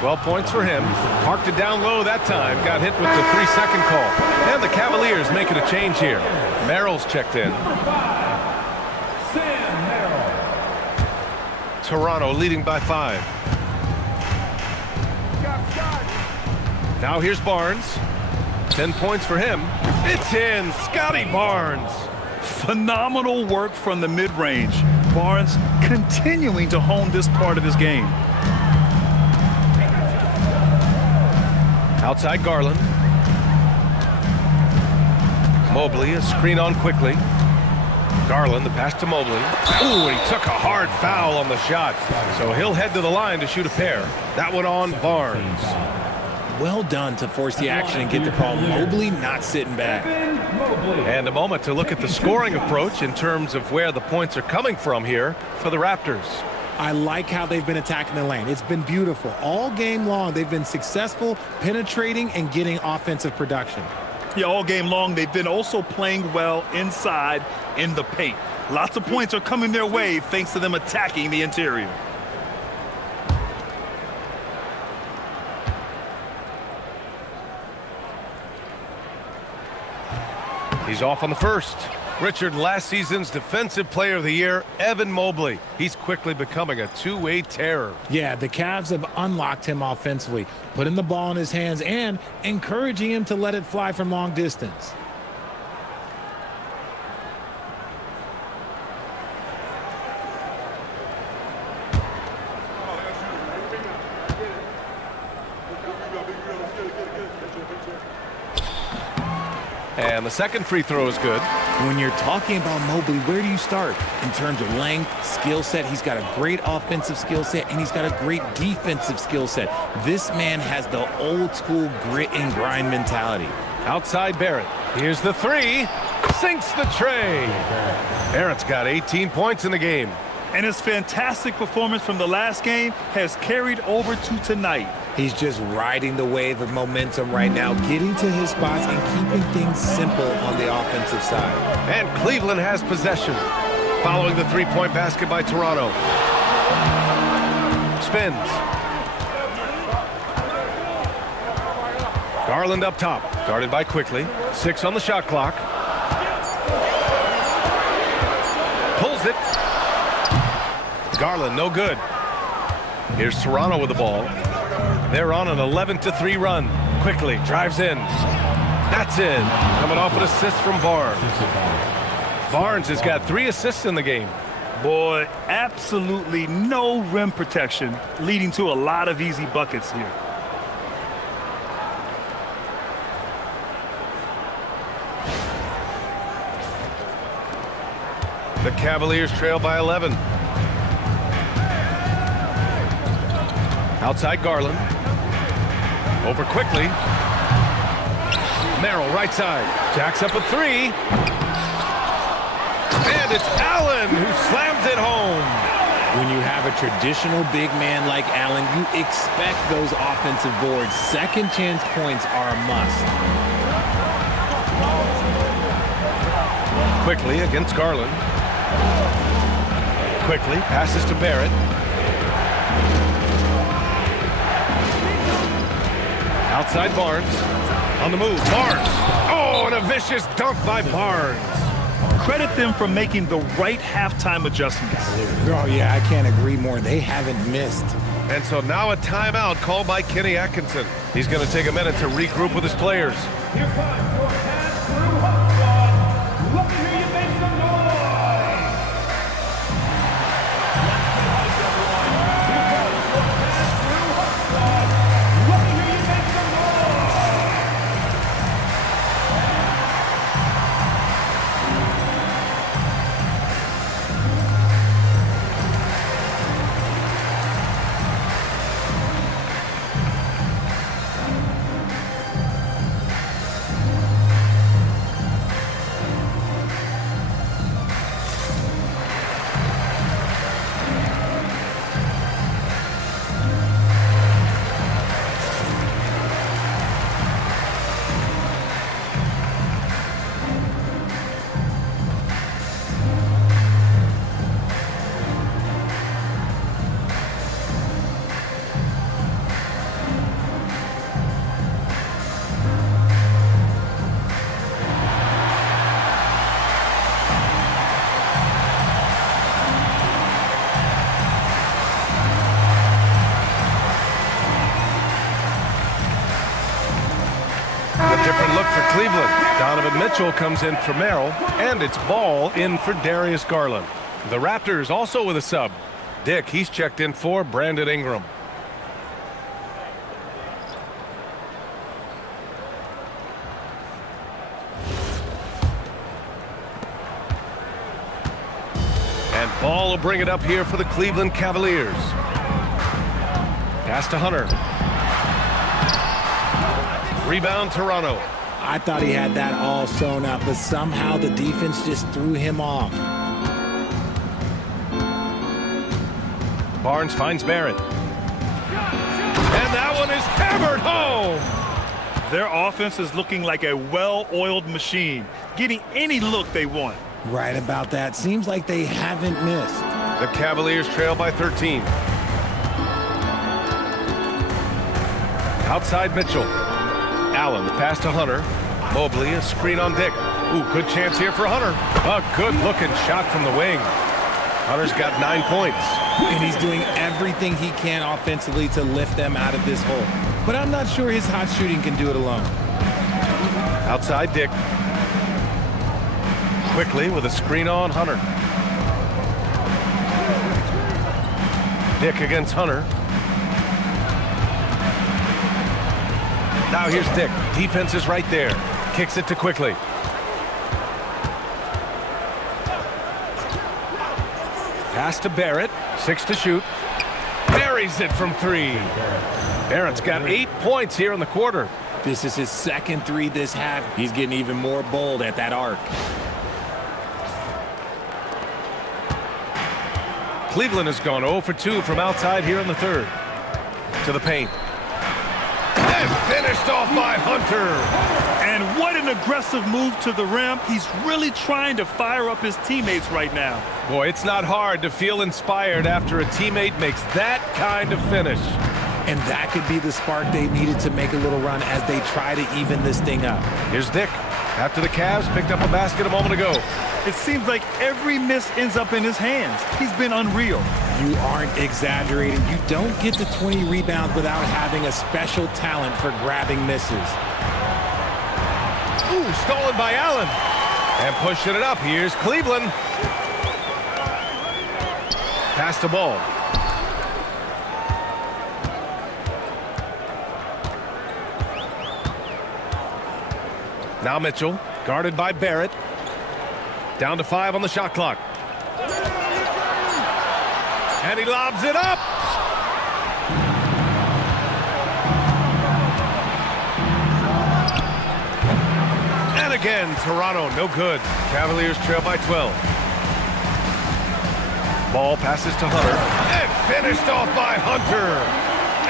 12 points for him. Parked it down low that time. Got hit with the 3-second call. And the Cavaliers making a change here. Merrill's checked in. Toronto leading by 5. Now here's Barnes. 10 points for him. It's in. Scottie Barnes. Phenomenal work from the mid-range. Barnes continuing to hone this part of his game. Outside Garland. Mobley, a screen on Quickley. Garland, the pass to Mobley. Ooh, and he took a hard foul on the shot. So he'll head to the line to shoot a pair. That one on Barnes. Well done to force the action and get the call. Mobley not sitting back. And a moment to look at the scoring approach in terms of where the points are coming from here for the Raptors. I like how they've been attacking the lane. It's been beautiful. All game long, they've been successful penetrating and getting offensive production. Yeah, all game long, they've been also playing well inside in the paint. Lots of points are coming their way thanks to them attacking the interior. He's off on the first. Richard, last season's Defensive Player of the Year, Evan Mobley. He's quickly becoming a two-way terror. Yeah, the Cavs have unlocked him offensively, putting the ball in his hands and encouraging him to let it fly from long distance. And the second free throw is good. When you're talking about Mobley, where do you start? In terms of length, skill set, he's got a great offensive skill set, and he's got a great defensive skill set. This man has the old school grit and grind mentality. Outside Barrett. Here's the three. Sinks the tray. Barrett's got 18 points in the game. And his fantastic performance from the last game has carried over to tonight. He's just riding the wave of momentum right now, getting to his spots and keeping things simple on the offensive side. And Cleveland has possession. Following the three-point basket by Toronto. Spins. Garland up top. Guarded by Quickley. 6 on the shot clock. Pulls it. Garland, no good. Here's Toronto with the ball. They're on an 11-3 run. Quickley drives in. That's in. Coming off an assist from Barnes. Barnes has got 3 assists in the game. Boy, absolutely no rim protection, leading to a lot of easy buckets here. The Cavaliers trail by 11. Outside Garland. Over Quickley. Merrill right side. Jacks up a 3. And it's Allen who slams it home. When you have a traditional big man like Allen, you expect those offensive boards. Second chance points are a must. Quickley against Garland. Quickley passes to Barrett. Outside Barnes. On the move. Barnes. Oh, and a vicious dunk by Barnes. Credit them for making the right halftime adjustments. Oh, yeah, I can't agree more. They haven't missed. And so now a timeout called by Kenny Atkinson. He's going to take a minute to regroup with his players. Here's time for pass through hot squad. Let me hear you make some noise. Here's time for pass through hot squad. Let me hear you make some noise. Cleveland. Donovan Mitchell comes in for Merrill, and it's Ball in for Darius Garland. The Raptors also with a sub. Dick, he's checked in for Brandon Ingram. And Ball will bring it up here for the Cleveland Cavaliers. Pass to Hunter. Rebound, Toronto. I thought he had that all sewn up, but somehow the defense just threw him off. Barnes finds Barrett. And that one is hammered home. Their offense is looking like a well-oiled machine, getting any look they want. Right about that. Seems like they haven't missed. The Cavaliers trail by 13. Outside Mitchell. Allen, the pass to Hunter. Mobley, a screen on Dick. Ooh, good chance here for Hunter. A good-looking shot from the wing. Hunter's got 9 points. And he's doing everything he can offensively to lift them out of this hole. But I'm not sure his hot shooting can do it alone. Outside Dick. Quickley with a screen on Hunter. Dick against Hunter. Now here's Dick. Defense is right there. Kicks it to Quickley. Pass to Barrett. 6 to shoot. Buries it from 3. Barrett's got 8 points here in the quarter. This is his second 3 this half. He's getting even more bold at that arc. Cleveland has gone 0 for 2 from outside here in the third. To the paint. And finished off by Hunter. And what an aggressive move to the rim. He's really trying to fire up his teammates right now. Boy, it's not hard to feel inspired after a teammate makes that kind of finish. And that could be the spark they needed to make a little run as they try to even this thing up. Here's Dick. After the Cavs picked up a basket a moment ago. It seems like every miss ends up in his hands. He's been unreal. You aren't exaggerating. You don't get to 20 rebounds without having a special talent for grabbing misses. Ooh, stolen by Allen. And pushing it up. Here's Cleveland. Pass to Ball. Now Mitchell, guarded by Barrett. Down to 5 on the shot clock. And he lobs it up. And again, Toronto, no good. Cavaliers trail by 12. Ball passes to Hunter. And finished off by Hunter.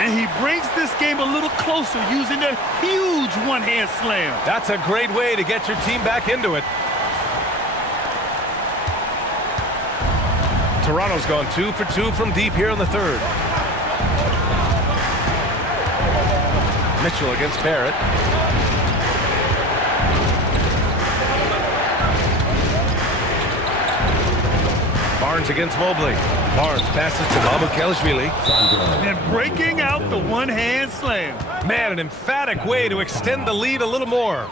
And he brings this game a little closer using a huge one-hand slam. That's a great way to get your team back into it. Toronto's gone 2 for 2 from deep here in the third. Mitchell against Barrett. Barnes against Mobley. Barnes passes to Immanuel Quickley. And breaking out the one-hand slam. Man, an emphatic way to extend the lead a little more.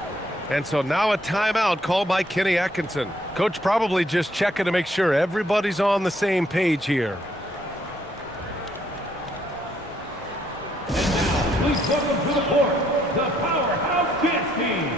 And so now a timeout called by Kenny Atkinson. Coach probably just checking to make sure everybody's on the same page here. And now, please welcome to the court, the Powerhouse Kids team.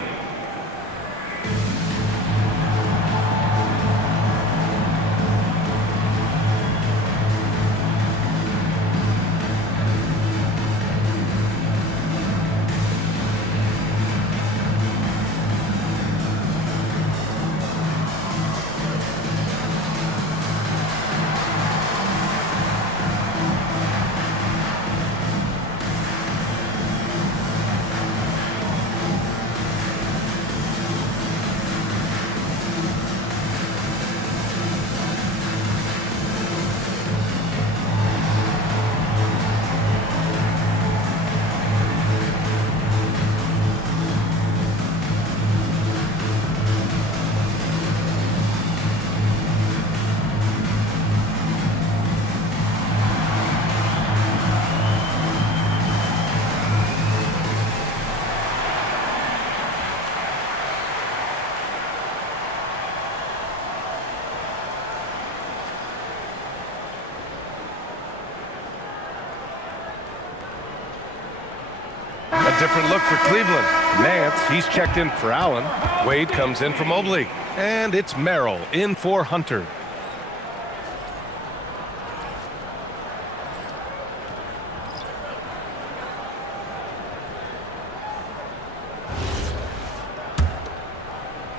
different look for Cleveland. Nance, he's checked in for Allen. Wade comes in for Mobley. And it's Merrill in for Hunter.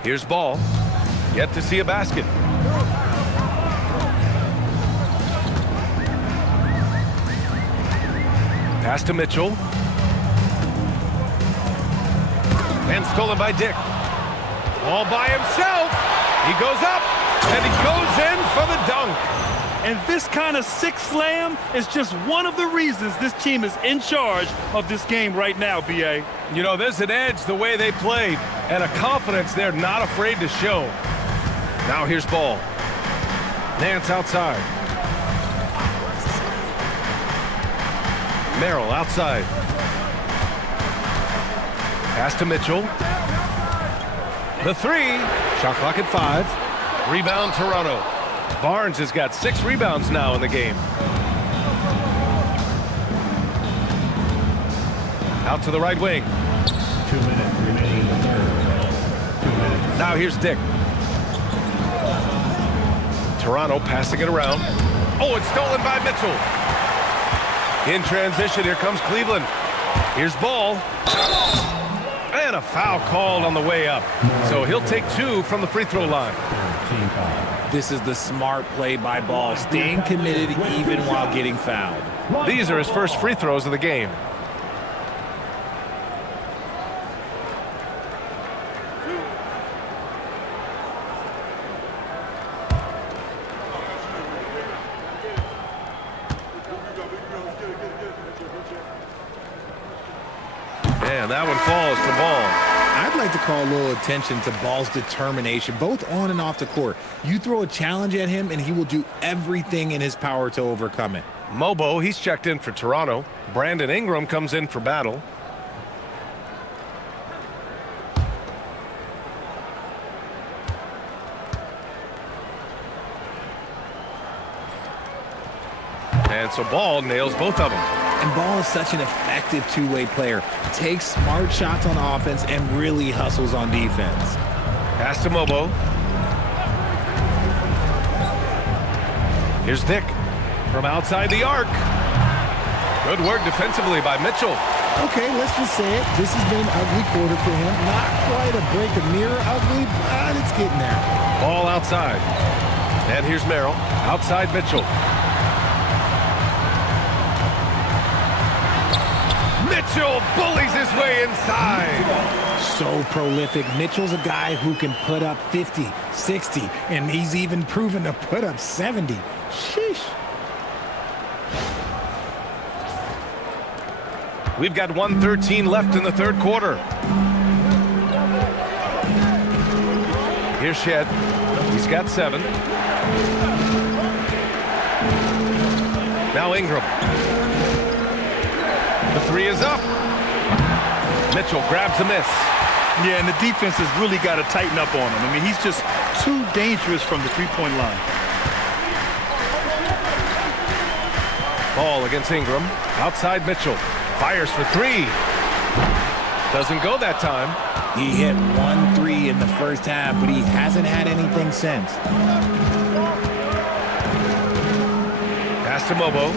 Here's Ball. Yet to see a basket. Pass to Mitchell. And stolen by Dick. All by himself. He goes up, and he goes in for the dunk. And this kind of six slam is just one of the reasons this team is in charge of this game right now, B.A. You know, there's an edge the way they played, and a confidence they're not afraid to show. Now here's Ball. Nance outside. Merrill outside. Pass to Mitchell. The three. Shot clock at 5. Rebound Toronto. Barnes has got 6 rebounds now in the game. Out to the right wing. 2 minutes remaining in the third. 2 minutes. Now here's Dick. Toronto passing it around. Oh, it's stolen by Mitchell. In transition, here comes Cleveland. Here's Ball. And a foul called on the way up. So he'll take 2 from the free throw line. This is the smart play by Ball, staying committed even while getting fouled. These are his first free throws of the game. And that one falls for Ball. I'd like to call a little attention to Ball's determination, both on and off the court. You throw a challenge at him, and he will do everything in his power to overcome it. Mobo, he's checked in for Toronto. Brandon Ingram comes in for Battle. And so Ball nails both of them. And Ball is such an effective two-way player. Takes smart shots on offense and really hustles on defense. Pass to Mobo. Here's Dick from outside the arc. Good work defensively by Mitchell. Okay, let's just say it. This has been an ugly quarter for him. Not quite a break of near ugly, but it's getting there. Ball outside. And here's Merrill. Outside Mitchell. Mitchell bullies his way inside. So prolific. Mitchell's a guy who can put up 50, 60, and he's even proven to put up 70. Sheesh. We've got 1:13 left in the third quarter. Here's Shed. He's got 7. Now Ingram. The 3 is up. Mitchell grabs a miss. Yeah, and the defense has really got to tighten up on him. I mean, he's just too dangerous from the three-point line. Ball against Ingram. Outside Mitchell. Fires for 3. Doesn't go that time. He hit 1 3 in the first half, but he hasn't had anything since. Pass to Mobo.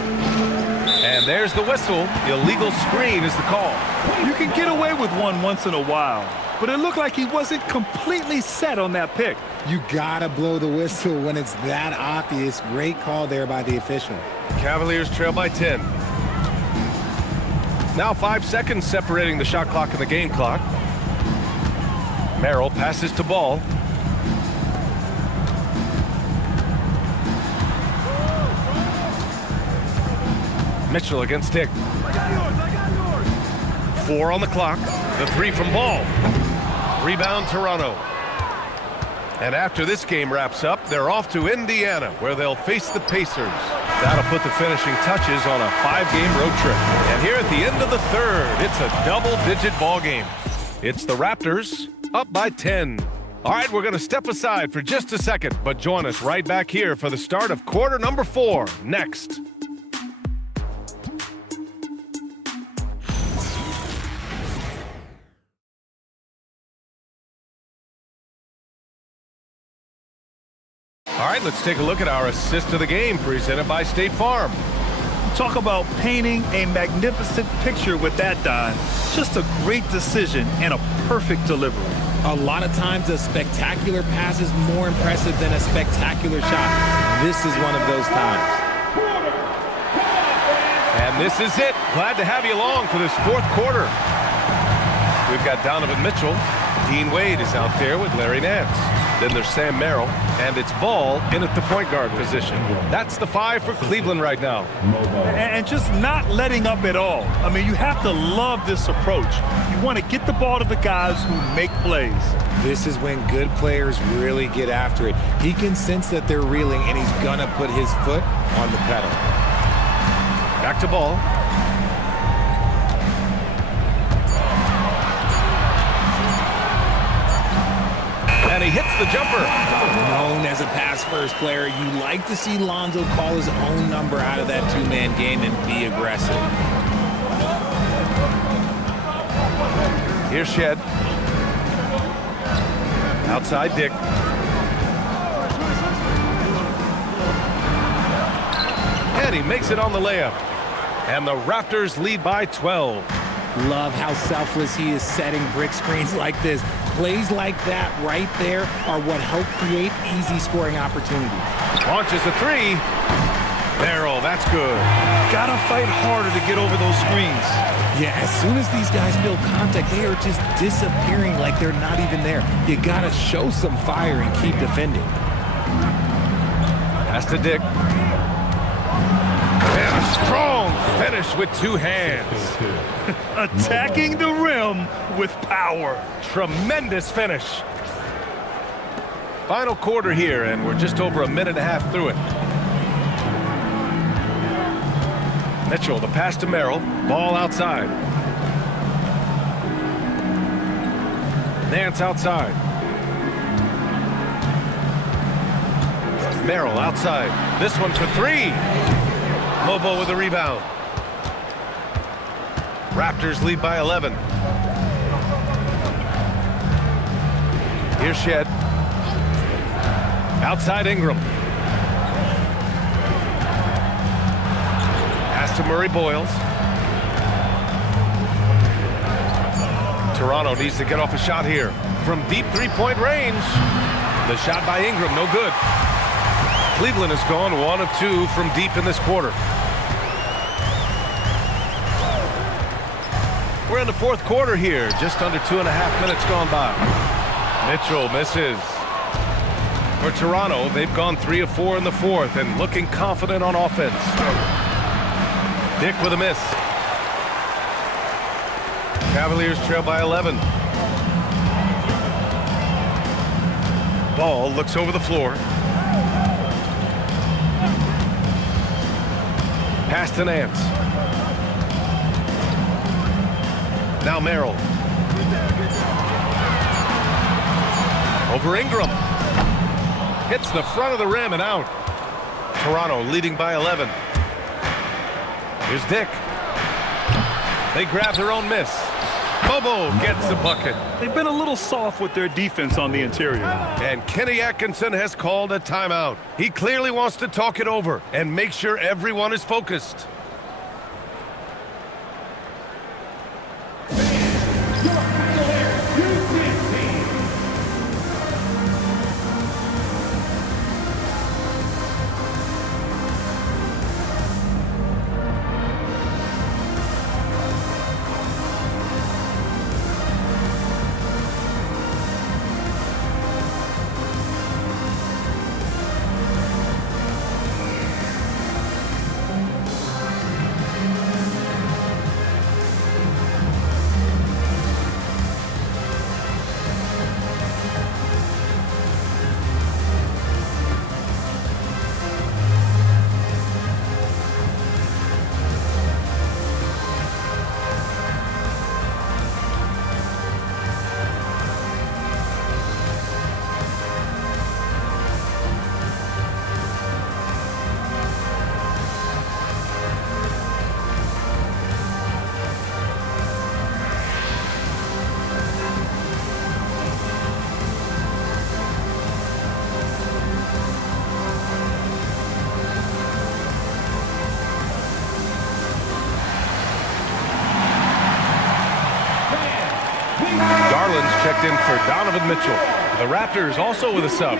And there's the whistle. Illegal screen is the call. You can get away with one once in a while, but it looked like he wasn't completely set on that pick. You gotta blow the whistle when it's that obvious. Great call there by the official. Cavaliers trail by 10. Now 5 seconds separating the shot clock and the game clock. Merrill passes to Ball. Mitchell against Dick. 4 on the clock. The 3 from Ball. Rebound Toronto. And after this game wraps up, they're off to Indiana, where they'll face the Pacers. That'll put the finishing touches on a 5-game road trip. And here at the end of the third, it's a double-digit ball game. It's the Raptors up by 10. All right, we're going to step aside for just a second, but join us right back here for the start of quarter number 4 next. All right, let's take a look at our assist of the game presented by State Farm. Talk about painting a magnificent picture with that, Don. Just a great decision and a perfect delivery. A lot of times a spectacular pass is more impressive than a spectacular shot. This is one of those times. And this is it. Glad to have you along for this fourth quarter. We've got Donovan Mitchell. Dean Wade is out there with Larry Nance. Then there's Sam Merrill, and it's Ball in at the point guard position. That's the 5 for Cleveland right now. And just not letting up at all. I mean, you have to love this approach. You want to get the ball to the guys who make plays. This is when good players really get after it. He can sense that they're reeling, and he's going to put his foot on the pedal. Back to Ball. And he hits the jumper. Known as a pass-first player, you like to see Lonzo call his own number out of that two-man game and be aggressive. Here's Shed. Outside Dick. And he makes it on the layup. And the Raptors lead by 12. Love how selfless he is setting brick screens like this. Plays like that right there are what help create easy scoring opportunities. Launches a 3. Merrill, that's good. Gotta fight harder to get over those screens. Yeah, as soon as these guys feel contact, they are just disappearing like they're not even there. You gotta show some fire and keep defending. Pass to Dick. And a strong finish with 2 hands. Attacking the rim with power. Tremendous finish. Final quarter here, and we're just over a minute and a half through it. Mitchell, the pass to Merrill. Ball outside. Nance outside. Merrill outside. This one for 3. Lobo with a rebound. Raptors lead by 11. Here's Shed. Outside Ingram. Pass to Murray Boyles. Toronto needs to get off a shot here. From deep three-point range. The shot by Ingram, no good. Cleveland has gone 1 of 2 from deep in this quarter. We're in the fourth quarter here, just under 2.5 minutes gone by. Mitchell misses. For Toronto, they've gone 3 of 4 in the fourth and looking confident on offense. Dick with a miss. Cavaliers trail by 11. Ball looks over the floor. Pass to Nance. Now Merrill. Over Ingram. Hits the front of the rim and out. Toronto leading by 11. Here's Dick. They grab their own miss. Bobo gets the bucket. They've been a little soft with their defense on the interior. And Kenny Atkinson has called a timeout. He clearly wants to talk it over and make sure everyone is focused. checked in for Donovan Mitchell. The Raptors also with a sub.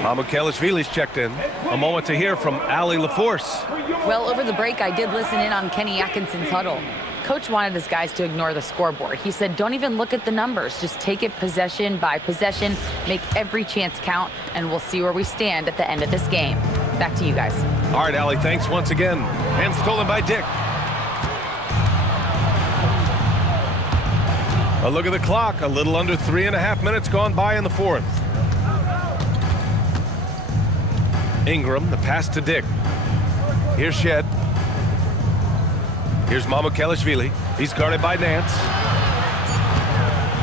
Mamukelashvili's checked in. A moment to hear from Allie LaForce. Well, over the break, I did listen in on Kenny Atkinson's huddle. Coach wanted his guys to ignore the scoreboard. He said, don't even look at the numbers. Just take it possession by possession, make every chance count, and we'll see where we stand at the end of this game. Back to you guys. All right, Allie, thanks once again. And stolen by Dick. A look at the clock. A little under 3.5 minutes gone by in the fourth. Ingram, the pass to Dick. Here's Shed. Here's Mamukelashvili. He's guarded by Nance.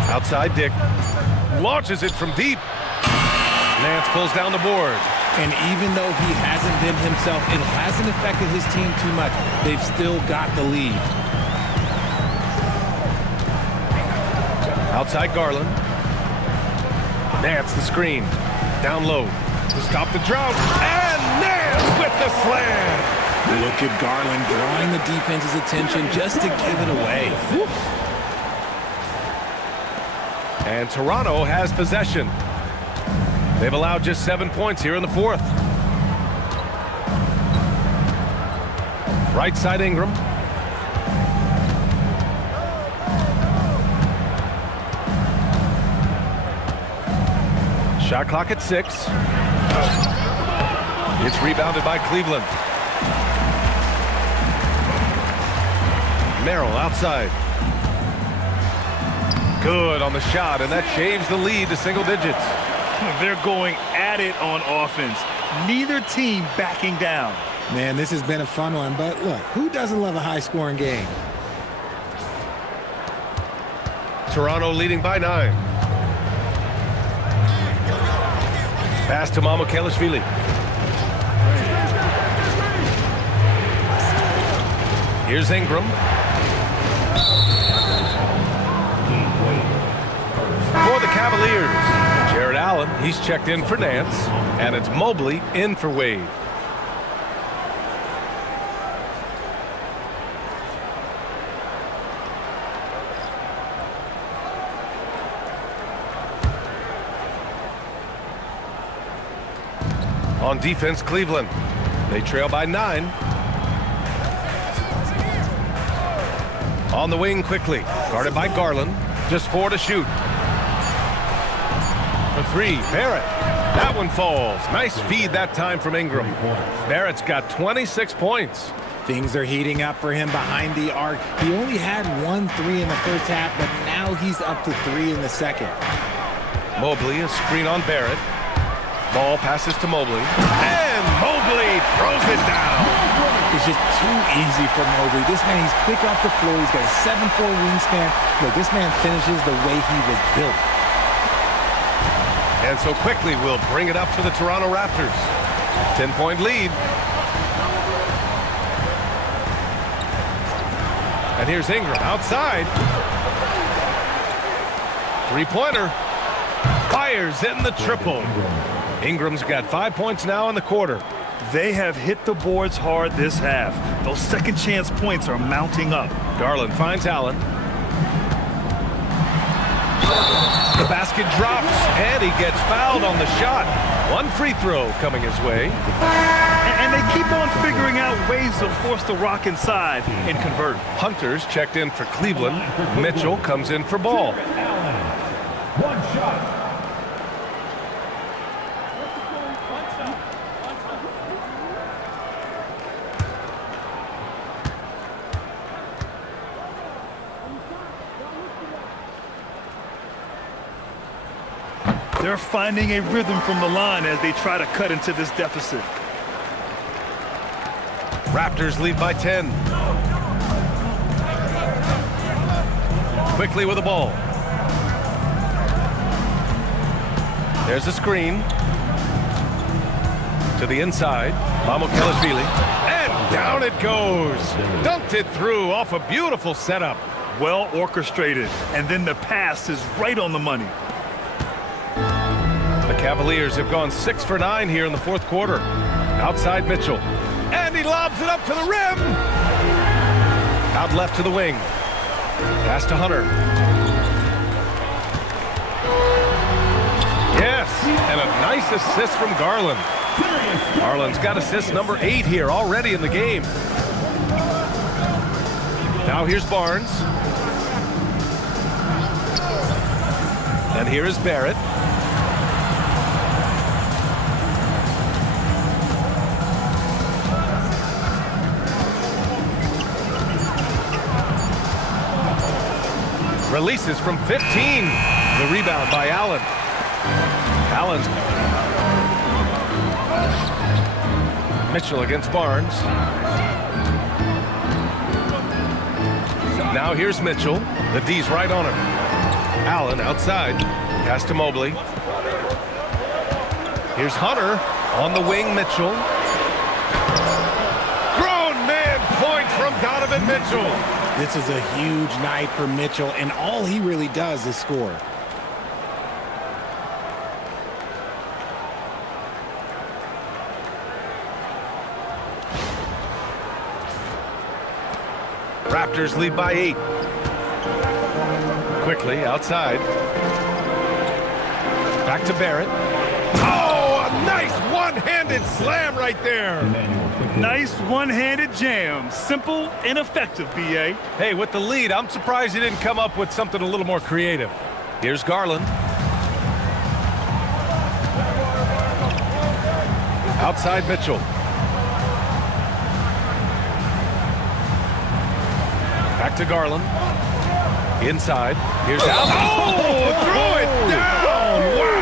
Outside Dick. Launches it from deep. Nance pulls down the board. And even though he hasn't been himself, it hasn't affected his team too much. They've still got the lead. Outside Garland. Nance the screen. Down low. To stop the drought. And Nance with the slam. Look at Garland drawing the defense's attention just to give it away. Whew. And Toronto has possession. They've allowed just 7 points here in the fourth. Right side Ingram. Shot clock at 6. It's rebounded by Cleveland. Merrill outside. Good on the shot, and that shaves the lead to single digits. They're going at it on offense. Neither team backing down. Man, this has been a fun one, but look, who doesn't love a high-scoring game? Toronto leading by 9. Pass to Mamukelashvili. Here's Ingram. For the Cavaliers, Jarrett Allen, he's checked in for Nance, and it's Mobley in for Wade. On defense, Cleveland. They trail by 9. On the wing quickly, guarded by Garland. Just 4 to shoot. For 3, Barrett. That one falls. Nice feed that time from Ingram. Barrett's got 26 points. Things are heating up for him behind the arc. He only had 1 3 in the first half, but now he's up to 3 in the second. Mobley, a screen on Barrett. Ball passes to Mobley. And Mobley throws it down. It's just too easy for Mobley. This man, he's quick off the floor. He's got a 7'4" wingspan. Look, this man finishes the way he was built. And so Quickley will bring it up for the Toronto Raptors. 10-point lead. And here's Ingram outside. Three-pointer. Fires in the triple. Ingram's got 5 points now in the quarter. They have hit the boards hard this half. Those second chance points are mounting up. Garland finds Allen. The basket drops, and he gets fouled on the shot. 1 free throw coming his way. And they keep on figuring out ways to force the rock inside and convert. Hunter's checked in for Cleveland. Mitchell comes in for Ball. 1 shot. They're finding a rhythm from the line as they try to cut into this deficit. Raptors lead by 10. Quickley with the ball. There's a screen. To the inside. Mamukelashvili. And down it goes. Dunked it through off a beautiful setup. Well orchestrated. And then the pass is right on the money. The Cavaliers have gone 6 for 9 here in the fourth quarter. Outside Mitchell. And he lobs it up to the rim. Out left to the wing. Pass to Hunter. And a nice assist from Garland. Garland's got assist number 8 here already in the game. Now here's Barnes. And here is Barrett. Releases from 15. The rebound by Allen. Allen's Mitchell against Barnes. Now here's Mitchell. The D's right on him. Allen outside. Pass to Mobley. Here's Hunter on the wing. Mitchell. Grown man point from Donovan Mitchell. This is a huge night for Mitchell, and all he really does is score. Raptors lead by 8. Quickly outside. Back to Barrett. Oh, a nice one-handed slam right there. Nice one-handed jam. Simple and effective, B.A. Hey, with the lead, I'm surprised he didn't come up with something a little more creative. Here's Garland. Outside Mitchell. Back to Garland. Inside. Here's Allen. Oh, throw it down. Wow.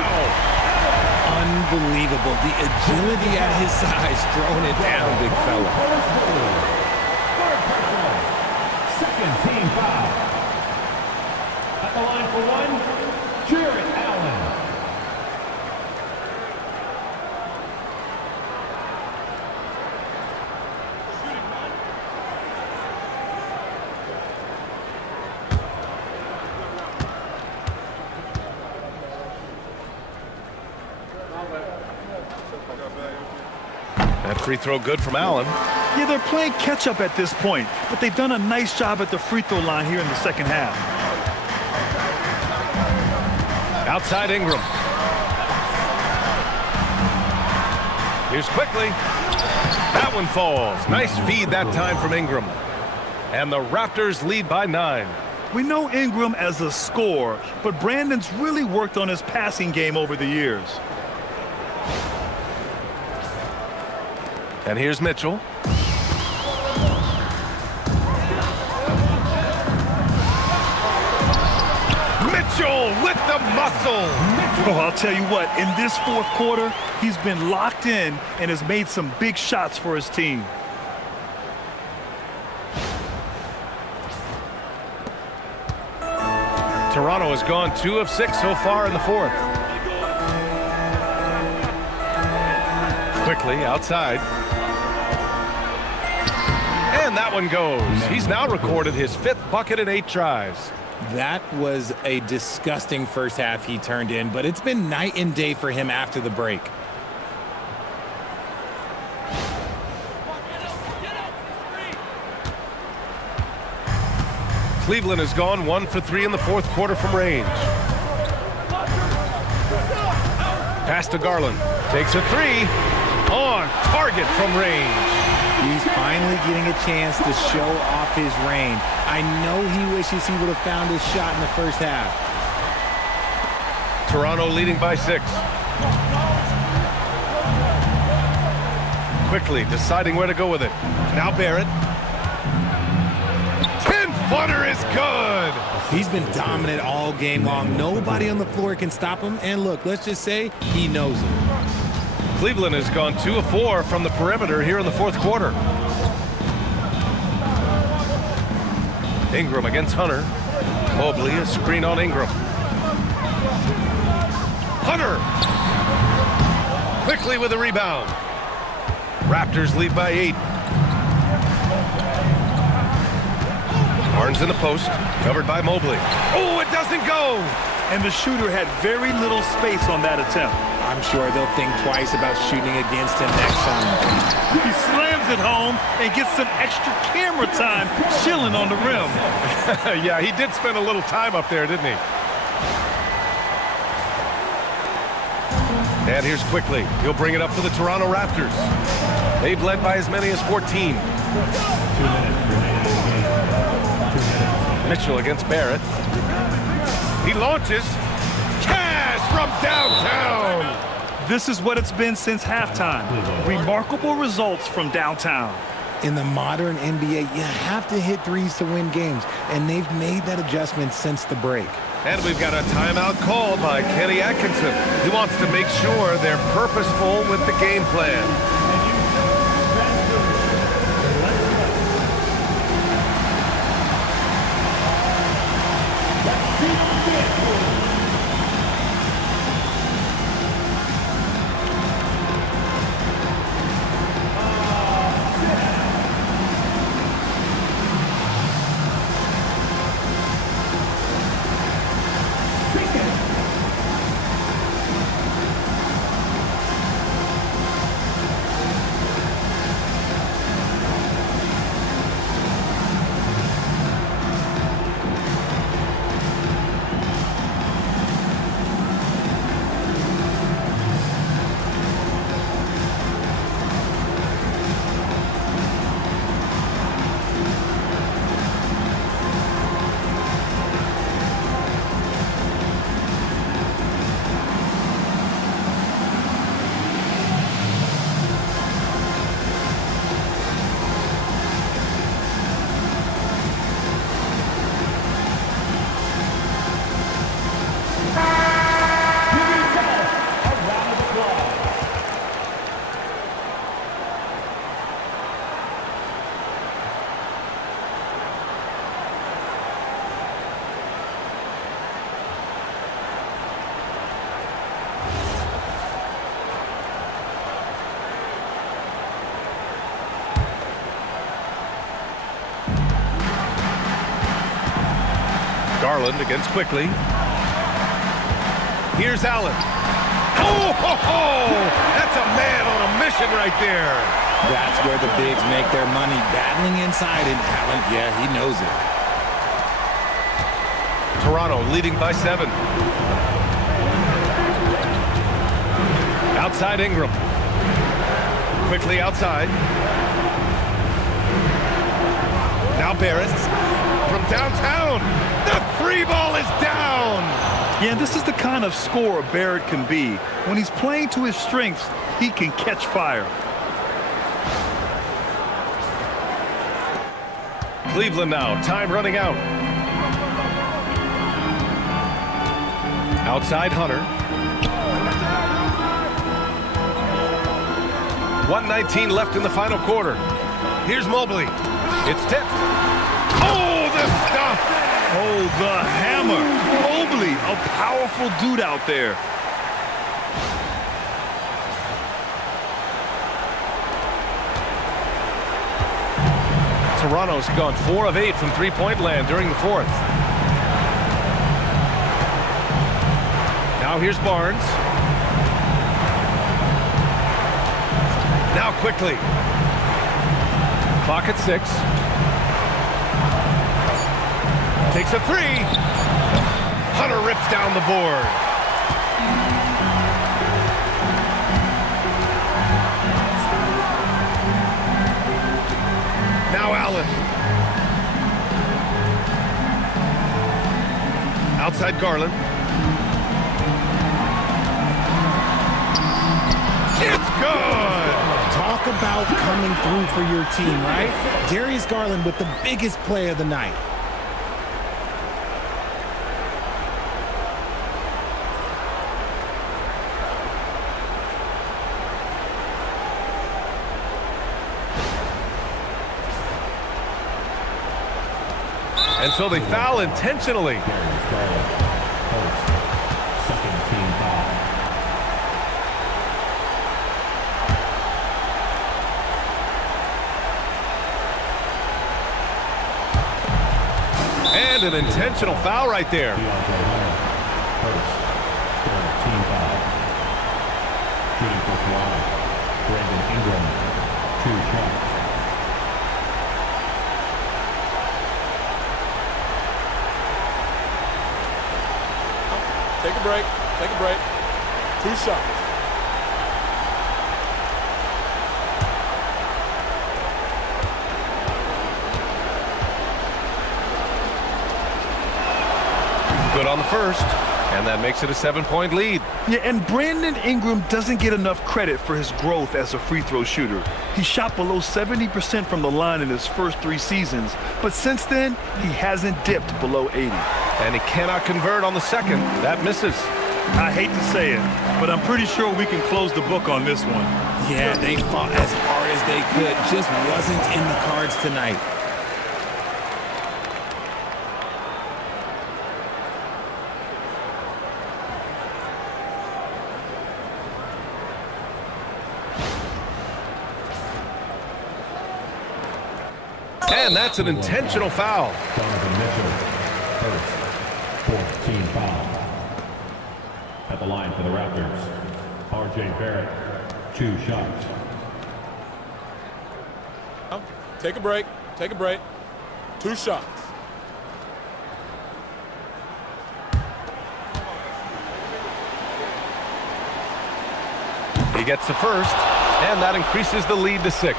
Unbelievable. The agility at his size, throwing it down, big fella. Second team foul. At the line for one, Jarrett Allen. That free throw good from Allen. Yeah, they're playing catch-up at this point, but they've done a nice job at the free throw line here in the second half. Outside Ingram. Here's Quickley. That one falls. Nice feed that time from Ingram. And the Raptors lead by 9. We know Ingram as a scorer, but Brandon's really worked on his passing game over the years. And here's Mitchell. Mitchell with the muscle. Oh, I'll tell you what, in this fourth quarter, he's been locked in and has made some big shots for his team. Toronto has gone 2 of 6 so far in the fourth. Quickly outside. And that one goes. He's now recorded his 5th bucket in 8 tries. That was a disgusting first half he turned in, but it's been night and day for him after the break. Cleveland has gone 1 for 3 in the fourth quarter from range. Pass to Garland. Takes a 3. On target from range. He's finally getting a chance to show off his range. I know he wishes he would have found his shot in the first half. Toronto leading by 6. Quickly deciding where to go with it. Now Barrett. 10-footer is good. He's been dominant all game long. Nobody on the floor can stop him. And look, let's just say he knows it. Cleveland has gone 2 of 4 from the perimeter here in the fourth quarter. Ingram against Hunter. Mobley, a screen on Ingram. Hunter! Quickly with a rebound. Raptors lead by 8. Barnes in the post, covered by Mobley. Oh, it doesn't go! And the shooter had very little space on that attempt. I'm sure they'll think twice about shooting against him next time. He slams it home and gets some extra camera time chilling on the rim. Yeah, he did spend a little time up there, didn't he? And here's Quickley. He'll bring it up for the Toronto Raptors. They've led by as many as 14. Mitchell against Barrett. He launches. Cash from downtown. This is what it's been since halftime. Remarkable results from downtown. In the modern NBA, you have to hit threes to win games, and they've made that adjustment since the break. And we've got a timeout called by Kenny Atkinson. He wants to make sure they're purposeful with the game plan. Garland against Quickley. Here's Allen. Oh, ho, ho! That's a man on a mission right there. That's where the bigs make their money, battling inside, and Allen, yeah, he knows it. Toronto leading by 7. Outside Ingram. Quickley outside. Now Barrett from downtown. The free ball is down. Yeah, this is the kind of scorer Barrett can be. When he's playing to his strengths, he can catch fire. Cleveland now, time running out. Outside Hunter. 1:19 left in the final quarter. Here's Mobley. It's tipped. Oh, the stuff. Oh, the hammer. Mobley, a powerful dude out there. Toronto's gone 4 of 8 from three-point land during the fourth. Now here's Barnes. Now Quickley. Clock at 6. Takes a 3. Hunter rips down the board. Now Allen. Outside Garland. It's good! Talk about coming through for your team, right? Darius Garland with the biggest play of the night. And so they foul intentionally. And an intentional foul right there. Brandon Ingram, 2 shots. Take a break. Take a break. 2 shots. Good on the first, and that makes it a 7-point lead. Yeah, and Brandon Ingram doesn't get enough credit for his growth as a free throw shooter. He shot below 70% from the line in his first 3 seasons, but since then, he hasn't dipped below 80. And he cannot convert on the second. That misses. I hate to say it, but I'm pretty sure we can close the book on this one. Yeah, they fought as hard as they could. Just wasn't in the cards tonight. And that's an intentional foul. Donovan Mitchell, first, 14 foul. At the line for the Raptors, R.J. Barrett, 2 shots. Take a break. Take a break. 2 shots. He gets the first, and that increases the lead to 6.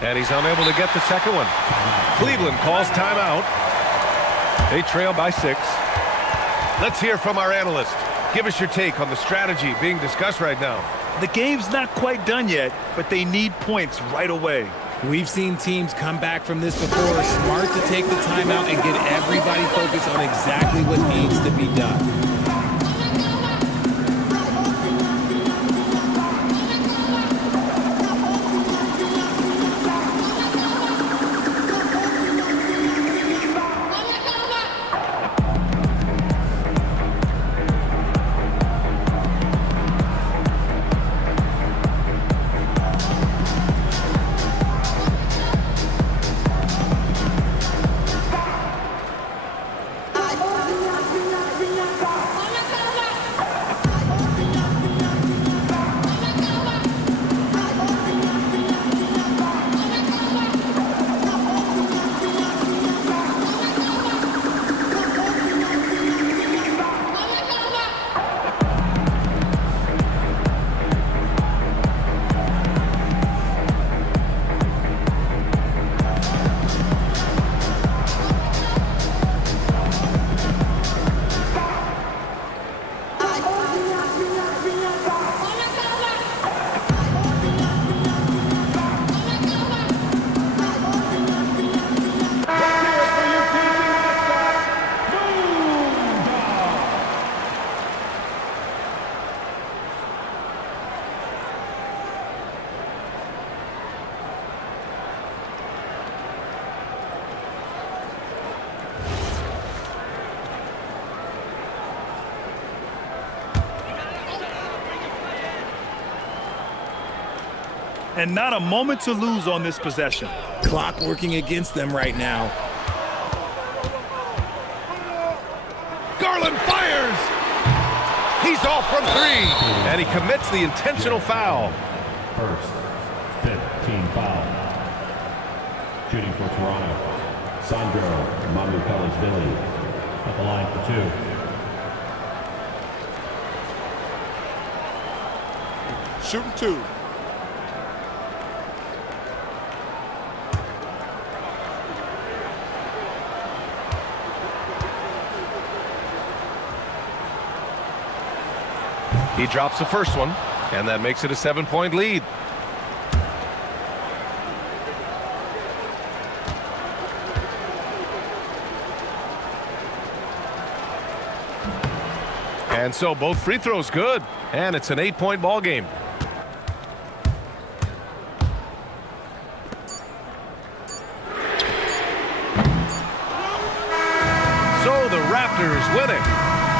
And he's unable to get the second one. Cleveland calls timeout. They trail by 6. Let's hear from our analyst. Give us your take on the strategy being discussed right now. The game's not quite done yet, but they need points right away. We've seen teams come back from this before. Smart to take the timeout and get everybody focused on exactly what needs to be done. And not a moment to lose on this possession. Clock working against them right now. Garland fires! He's off from 3, and he commits the intentional foul. First, 15 foul. Shooting for Toronto, Sandro Mamukelashvili at the line for 2. Shooting 2. He drops the first one, and that makes it a 7-point lead. And so both free throws good, and it's an 8-point ball game. So the Raptors win it.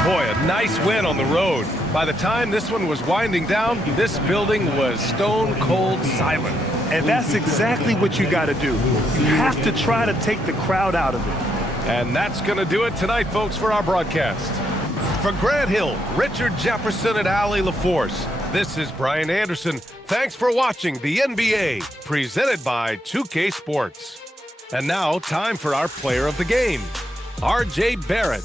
Boy, a nice win on the road. By the time this one was winding down, this building was stone cold silent. And that's exactly what you got to do. You have to try to take the crowd out of it. And that's going to do it tonight, folks, for our broadcast. For Grant Hill, Richard Jefferson, and Allie LaForce, this is Brian Anderson. Thanks for watching the NBA, presented by 2K Sports. And now, time for our player of the game, R.J. Barrett.